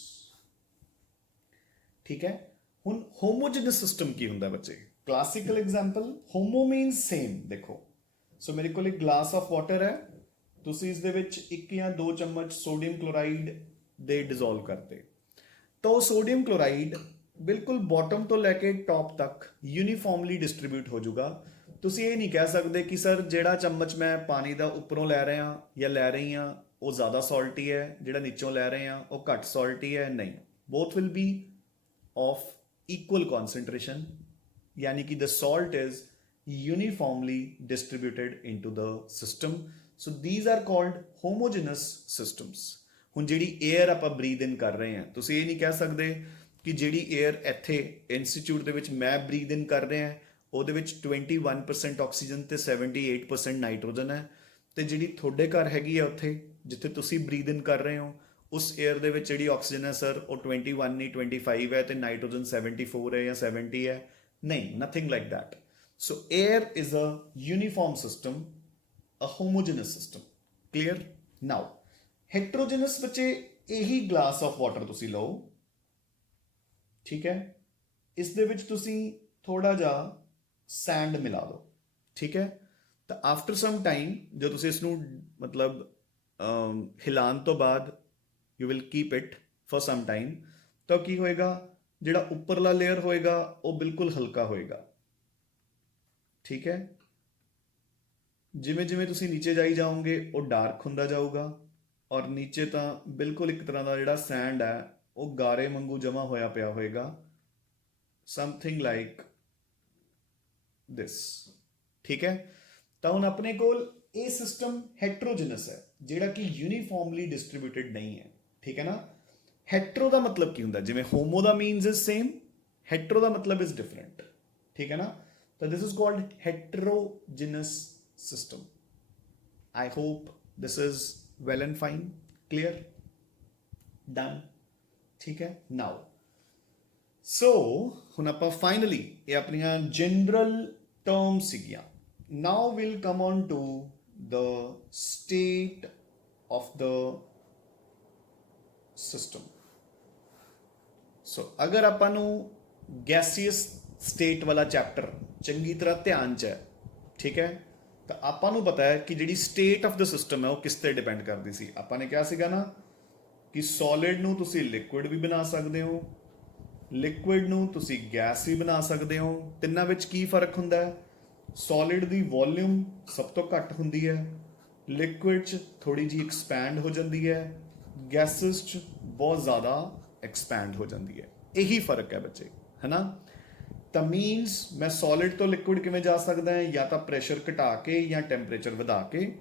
ठीक है। हुण होमोजेनस सिस्टम की हुंदा बच्चे, classical example, homo means same. देखो सो मेरे को एक ग्लास ऑफ वाटर है, तुसी इस दे विच 1 या 2 चम्मच सोडियम क्लोराइड दे डिजोल्व करते, तो सोडियम क्लोराइड बिल्कुल बॉटम तो लैके टॉप तक यूनीफॉर्मली डिस्ट्रीब्यूट हो जाऊगा। तुसी ये नहीं कह सकते कि सर जेड़ा चम्मच मैं पानी का उपरों लै रहा या लै रही हाँ वो ज़्यादा सॉल्टी है, जेड़ा नीचों लै रहे हैं वो घट सॉल्टी है, नहीं, both will be of equal concentration, यानी कि the salt is uniformly distributed into the system. So these are called homogeneous systems. हुण जिहड़ी एयर आपां ब्रीद इन कर रहे हैं, तुसीं ये नहीं कह सकते कि जिहड़ी एयर इत्थे इंस्टीट्यूट दे विच मैं ब्रीद इन कर रहा है ਉਹਦੇ ਵਿੱਚ 21% ਆਕਸੀਜਨ ਤੇ 78% ਨਾਈਟ੍ਰੋਜਨ ਹੈ, ਤੇ ਜਿਹੜੀ ਤੁਹਾਡੇ ਘਰ ਹੈਗੀ ਆ ਉੱਥੇ ਜਿੱਥੇ ਤੁਸੀਂ ਬਰੀਦ ਇਨ ਕਰ ਰਹੇ ਹੋ ਉਸ 에ਅਰ ਦੇ ਵਿੱਚ ਜਿਹੜੀ ਆਕਸੀਜਨ ਹੈ ਸਰ ਉਹ 21 ਨਹੀਂ 25 ਹੈ ਤੇ ਨਾਈਟ੍ਰੋਜਨ 74 ਹੈ ਜਾਂ 70 ਹੈ, ਨਹੀਂ, nothing like that. So air is a uniform system, a homogeneous system, clear. Now heterogeneous बच्चे यही ग्लास ऑफ वाटर तुसी लो, ठीक है, इस दे विच तुसी थोड़ा जा सैंड मिला दो, ठीक है, तो आफ्टर सम टाइम जो तुसी इसनू मतलब हिलान तो बाद you will keep it for some time, तो की होएगा जिहड़ा उपरला लेयर होएगा वो बिल्कुल हल्का होएगा, ठीक है। जिमें जिमें तुसी नीचे जाई जाओगे वो डार्क हुंदा जाऊगा और नीचे तो बिल्कुल एक तरह का जिहड़ा सैंड है वो गारे वांगू जमा होया पिया होएगा, समथिंग लाइक दिस, ठीक है। तो हुण अपने कोल ये सिस्टम हेट्रोजेनस है जिहड़ा कि यूनीफॉर्मली डिस्ट्रीब्यूटेड नहीं है, ठीक है ना। हेट्रो का मतलब की हुंदा, जिवें होमो का मीन्स इज सेम, हेट्रो का मतलब इज डिफरेंट, ठीक है ना। तो this is called heterogeneous system. I hope this is well and fine, clear, done, ठीक है। नाउ ਸੋ ਹੁਣ ਆਪਾਂ ਫਾਈਨਲੀ ਇਹ ਆਪਣੀਆਂ ਜਨਰਲ ਟਰਮਸ ਸੀਗੀਆਂ. Now will come on to the state of the system. So ਅਗਰ ਆਪਾਂ ਨੂੰ ਗੈਸੀਅਸ ਸਟੇਟ ਵਾਲਾ ਚੈਪਟਰ ਚੰਗੀ ਤਰ੍ਹਾਂ ਧਿਆਨ 'ਚ ਹੈ, ਠੀਕ ਹੈ, ਤਾਂ ਆਪਾਂ ਨੂੰ ਪਤਾ ਹੈ ਕਿ ਜਿਹੜੀ ਸਟੇਟ ਆਫ ਦ ਸਿਸਟਮ ਹੈ ਉਹ ਕਿਸ ਤੇ ਡਿਪੈਂਡ ਕਰਦੀ ਸੀ. ਆਪਾਂ ਨੇ ਕਿਹਾ ਸੀਗਾ ਨਾ ਕਿ ਸੋਲਿਡ ਨੂੰ ਤੁਸੀਂ ਲਿਕੁਇਡ ਵੀ ਬਣਾ ਸਕਦੇ ਹੋ, ਲਿਕੁਇਡ ਨੂੰ ਤੁਸੀਂ ਗੈਸ ਵੀ ਬਣਾ ਸਕਦੇ ਹੋ. ਤਿੰਨਾਂ ਵਿੱਚ ਕੀ ਫਰਕ ਹੁੰਦਾ ਹੈ? ਸੋਲਿਡ ਦੀ ਵੋਲਿਊਮ ਸਭ ਤੋਂ ਘੱਟ ਹੁੰਦੀ ਹੈ, ਲਿਕੁਇਡ 'ਚ ਥੋੜੀ ਜਿਹੀ ਐਕਸਪੈਂਡ ਹੋ ਜਾਂਦੀ ਹੈ, ਗੈਸਸ 'ਚ ਬਹੁਤ ਜ਼ਿਆਦਾ ਐਕਸਪੈਂਡ ਹੋ ਜਾਂਦੀ ਹੈ. ਇਹੀ ਫਰਕ ਹੈ ਬੱਚੇ, ਹੈ ਨਾ. ਤਾਂ ਮੀਨਸ ਮੈਂ ਸੋਲਿਡ ਤੋਂ ਲਿਕੁਇਡ ਕਿਵੇਂ ਜਾ ਸਕਦਾ ਹੈ? ਜਾਂ ਤਾਂ ਪ੍ਰੈਸ਼ਰ ਘਟਾ ਕੇ ਜਾਂ ਟੈਂਪਰੇਚਰ ਵਧਾ ਕੇ,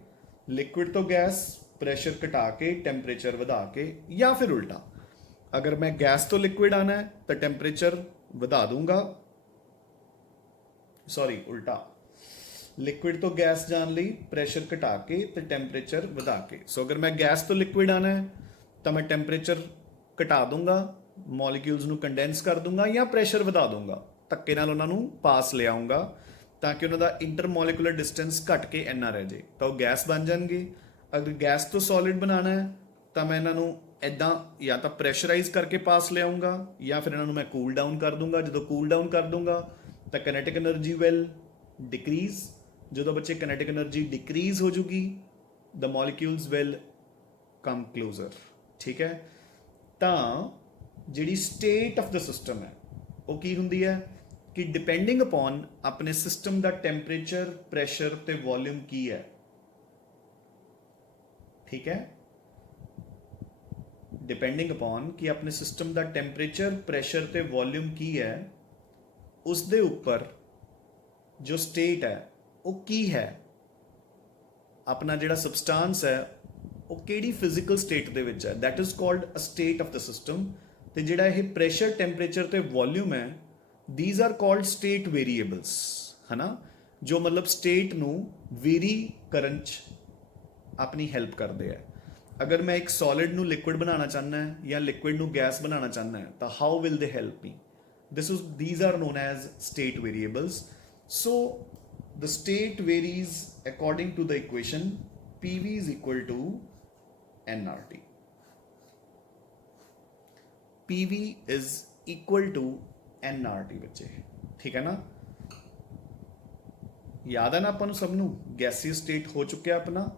ਲਿਕੁਇਡ ਤੋਂ ਗੈਸ ਪ੍ਰੈਸ਼ਰ ਘਟਾ ਕੇ ਟੈਂਪਰੇਚਰ ਵਧਾ ਕੇ, ਜਾਂ ਫਿਰ ਉਲਟਾ. ਅਗਰ ਮੈਂ ਗੈਸ ਤੋਂ ਲਿਕੁਇਡ ਆਣਾ ਹੈ ਤਾਂ ਟੈਂਪਰੇਚਰ ਵਧਾ ਦੂੰਗਾ, ਸੌਰੀ ਉਲਟਾ, ਲਿਕੁਇਡ ਤੋਂ ਗੈਸ ਜਾਣ ਲਈ ਪ੍ਰੈਸ਼ਰ ਘਟਾ ਕੇ ਤੇ ਟੈਂਪਰੇਚਰ ਵਧਾ ਕੇ. ਸੋ ਅਗਰ ਮੈਂ ਗੈਸ ਤੋਂ ਲਿਕੁਇਡ ਆਣਾ ਹੈ ਤਾਂ ਮੈਂ ਟੈਂਪਰੇਚਰ ਘਟਾ ਦੂੰਗਾ, ਮੋਲੀਕਿਊਲਸ ਨੂੰ ਕੰਡੈਂਸ ਕਰ ਦੂੰਗਾ ਜਾਂ ਪ੍ਰੈਸ਼ਰ ਵਧਾ ਦੂੰਗਾ, ਧੱਕੇ ਨਾਲ ਉਹਨਾਂ ਨੂੰ ਪਾਸ ਲਿਆਉਂਗਾ ਤਾਂ ਕਿ ਉਹਨਾਂ ਦਾ ਇੰਟਰਮੋਲੀਕੂਲਰ ਡਿਸਟੈਂਸ ਘਟ ਕੇ ਇੰਨਾ ਰਹਿ ਜੇ ਤਾਂ ਉਹ ਗੈਸ ਬਣ ਜਾਣਗੇ. ਅਗਰ ਗੈਸ ਤੋਂ ਸੋਲਿਡ ਬਣਾਉਣਾ ਹੈ ਤਾਂ ਮੈਂ ਇਹਨਾਂ ਨੂੰ ਇੱਦਾਂ ਜਾਂ ਤਾਂ ਪ੍ਰੈਸ਼ਰਾਈਜ਼ ਕਰਕੇ ਪਾਸ ਲਿਆਉਂਗਾ ਜਾਂ ਫਿਰ ਇਹਨਾਂ ਨੂੰ ਮੈਂ ਕੂਲ ਡਾਊਨ ਕਰ ਦੂੰਗਾ. ਜਦੋਂ ਕੂਲ ਡਾਊਨ ਕਰ ਦੂੰਗਾ ਤਾਂ ਕੈਨੇਟਿਕ એનર્ਜੀ ਵਿਲ ਡਿਕਰੀਜ਼. ਜਦੋਂ ਬੱਚੇ ਕੈਨੇਟਿਕ એનર્ਜੀ ਡਿਕਰੀਜ਼ ਹੋ ਜੂਗੀ ਦ ਮੋਲੀਕਿਊਲਸ ਵਿਲ ਕਮ ਕਲੋਜ਼ਰ. ਠੀਕ ਹੈ, ਤਾਂ ਜਿਹੜੀ ਸਟੇਟ ਆਫ ਦ ਸਿਸਟਮ ਹੈ ਉਹ ਕੀ ਹੁੰਦੀ ਹੈ ਕਿ ਡਿਪੈਂਡਿੰਗ ਅਪੋਨ ਆਪਣੇ ਸਿਸਟਮ ਦਾ ਟੈਂਪਰੇਚਰ, ਪ੍ਰੈਸ਼ਰ ਤੇ ਵੋਲਿਊਮ ਕੀ ਹੈ. ਠੀਕ ਹੈ, ਡਿਪੈਂਡਿੰਗ ਅਪੋਨ ਕਿ ਆਪਣੇ ਸਿਸਟਮ ਦਾ ਟੈਂਪਰੇਚਰ, ਪ੍ਰੈਸ਼ਰ ਤੇ ਵੋਲਿਊਮ ਕੀ ਹੈ, ਉਸ ਦੇ ਉੱਪਰ ਜੋ ਸਟੇਟ ਹੈ ਉਹ ਕੀ ਹੈ, ਆਪਣਾ ਜਿਹੜਾ ਸਬਸਟੈਂਸ ਹੈ ਉਹ ਕਿਹੜੀ ਫਿਜ਼ੀਕਲ ਸਟੇਟ ਦੇ ਵਿੱਚ ਹੈ, that is called a state of the system. ਤੇ ਜਿਹੜਾ ਇਹ ਪ੍ਰੈਸ਼ਰ, ਟੈਂਪਰੇਚਰ ਤੇ ਵੋਲਿਊਮ ਹੈ, these are called state variables, ਹੈ ਨਾ, ਜੋ ਮਤਲਬ ਸਟੇਟ ਨੂੰ ਵੇਰੀ ਕਰਨ 'ਚ ਆਪਣੀ ਹੈਲਪ ਕਰਦੇ ਆ. ਅਗਰ ਮੈਂ ਇੱਕ ਸੋਲਿਡ ਨੂੰ ਲਿਕੁਇਡ ਬਣਾਉਣਾ ਚਾਹੁੰਦਾ ਹੈ ਜਾਂ ਲਿਕੁਇਡ ਨੂੰ ਗੈਸ ਬਣਾਉਣਾ ਚਾਹੁੰਦਾ ਹੈ ਤਾਂ ਹਾਊ ਵਿਲ ਦੇ help me? these are known as state variables. So the state varies according to the equation PV is equal to nRT. PV is equal to nRT ਬੱਚੇ, ਠੀਕ ਹੈ ਨਾ. ਯਾਦ ਹੈ ਨਾ ਆਪਾਂ ਨੂੰ ਸਭ ਨੂੰ? ਗੈਸੀਅਸ ਸਟੇਟ ਹੋ ਚੁੱਕਿਆ ਆਪਣਾ,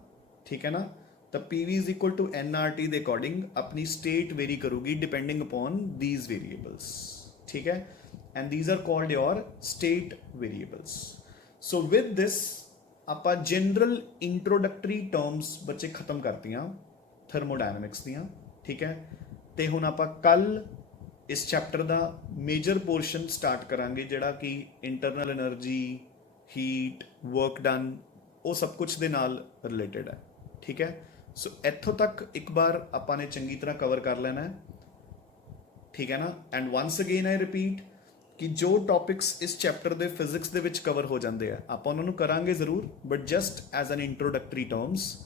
ਠੀਕ ਹੈ ਨਾ. ਤਾਂ PV is equal to nRT ਦੇ ਅਕੋਰਡਿੰਗ ਆਪਣੀ ਸਟੇਟ ਵੇਰੀ ਕਰੂਗੀ ਡਿਪੈਂਡਿੰਗ ਅਪੋਨ these variables. ਠੀਕ ਹੈ, and these are called your state variables. So with this ਆਪਾਂ ਜਨਰਲ ਇੰਟਰੋਡਕਟਰੀ ਟਰਮਸ ਬੱਚੇ ਖਤਮ ਕਰਤੀਆਂ ਥਰਮੋਡਾਇਨਾਮਿਕਸ ਦੀਆਂ. ਠੀਕ ਹੈ, ਤੇ ਹੁਣ ਆਪਾਂ ਕੱਲ ਇਸ ਚੈਪਟਰ ਦਾ ਮੇਜਰ ਪੋਰਸ਼ਨ ਸਟਾਰਟ ਕਰਾਂਗੇ ਜਿਹੜਾ ਕਿ internal energy, heat, work done, ਉਹ ਸਭ ਕੁਝ ਦੇ ਨਾਲ ਰਿਲੇਟਡ ਹੈ. ਠੀਕ ਹੈ, ਸੋ ਇੱਥੋਂ ਤੱਕ ਇੱਕ ਵਾਰ ਆਪਾਂ ਨੇ ਚੰਗੀ ਤਰ੍ਹਾਂ ਕਵਰ ਕਰ ਲੈਣਾ ਹੈ. ਠੀਕ ਹੈ ਨਾ. And once again I repeat ਕਿ ਜੋ ਟੌਪਿਕਸ ਇਸ ਚੈਪਟਰ ਦੇ ਫਿਜ਼ਿਕਸ ਦੇ ਵਿੱਚ ਕਵਰ ਹੋ ਜਾਂਦੇ ਆ ਆਪਾਂ ਉਹਨਾਂ ਨੂੰ ਕਰਾਂਗੇ ਜ਼ਰੂਰ, but just as an introductory terms.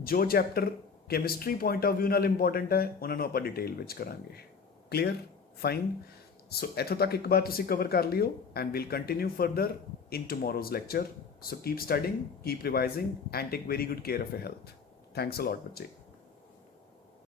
ਜੋ chapter chemistry point of view ਨਾਲ ਇੰਪੋਰਟੈਂਟ ਹੈ ਉਹਨਾਂ ਨੂੰ ਆਪਾਂ ਡਿਟੇਲ ਵਿੱਚ ਕਰਾਂਗੇ. ਕਲੀਅਰ? ਫਾਈਨ. ਸੋ ਇੱਥੋਂ ਤੱਕ ਇੱਕ ਵਾਰ ਤੁਸੀਂ ਕਵਰ ਕਰ ਲਿਓ and we'll continue further in tomorrow's lecture. So keep studying, keep revising and take very good care of your health. Thanks a lot, bache.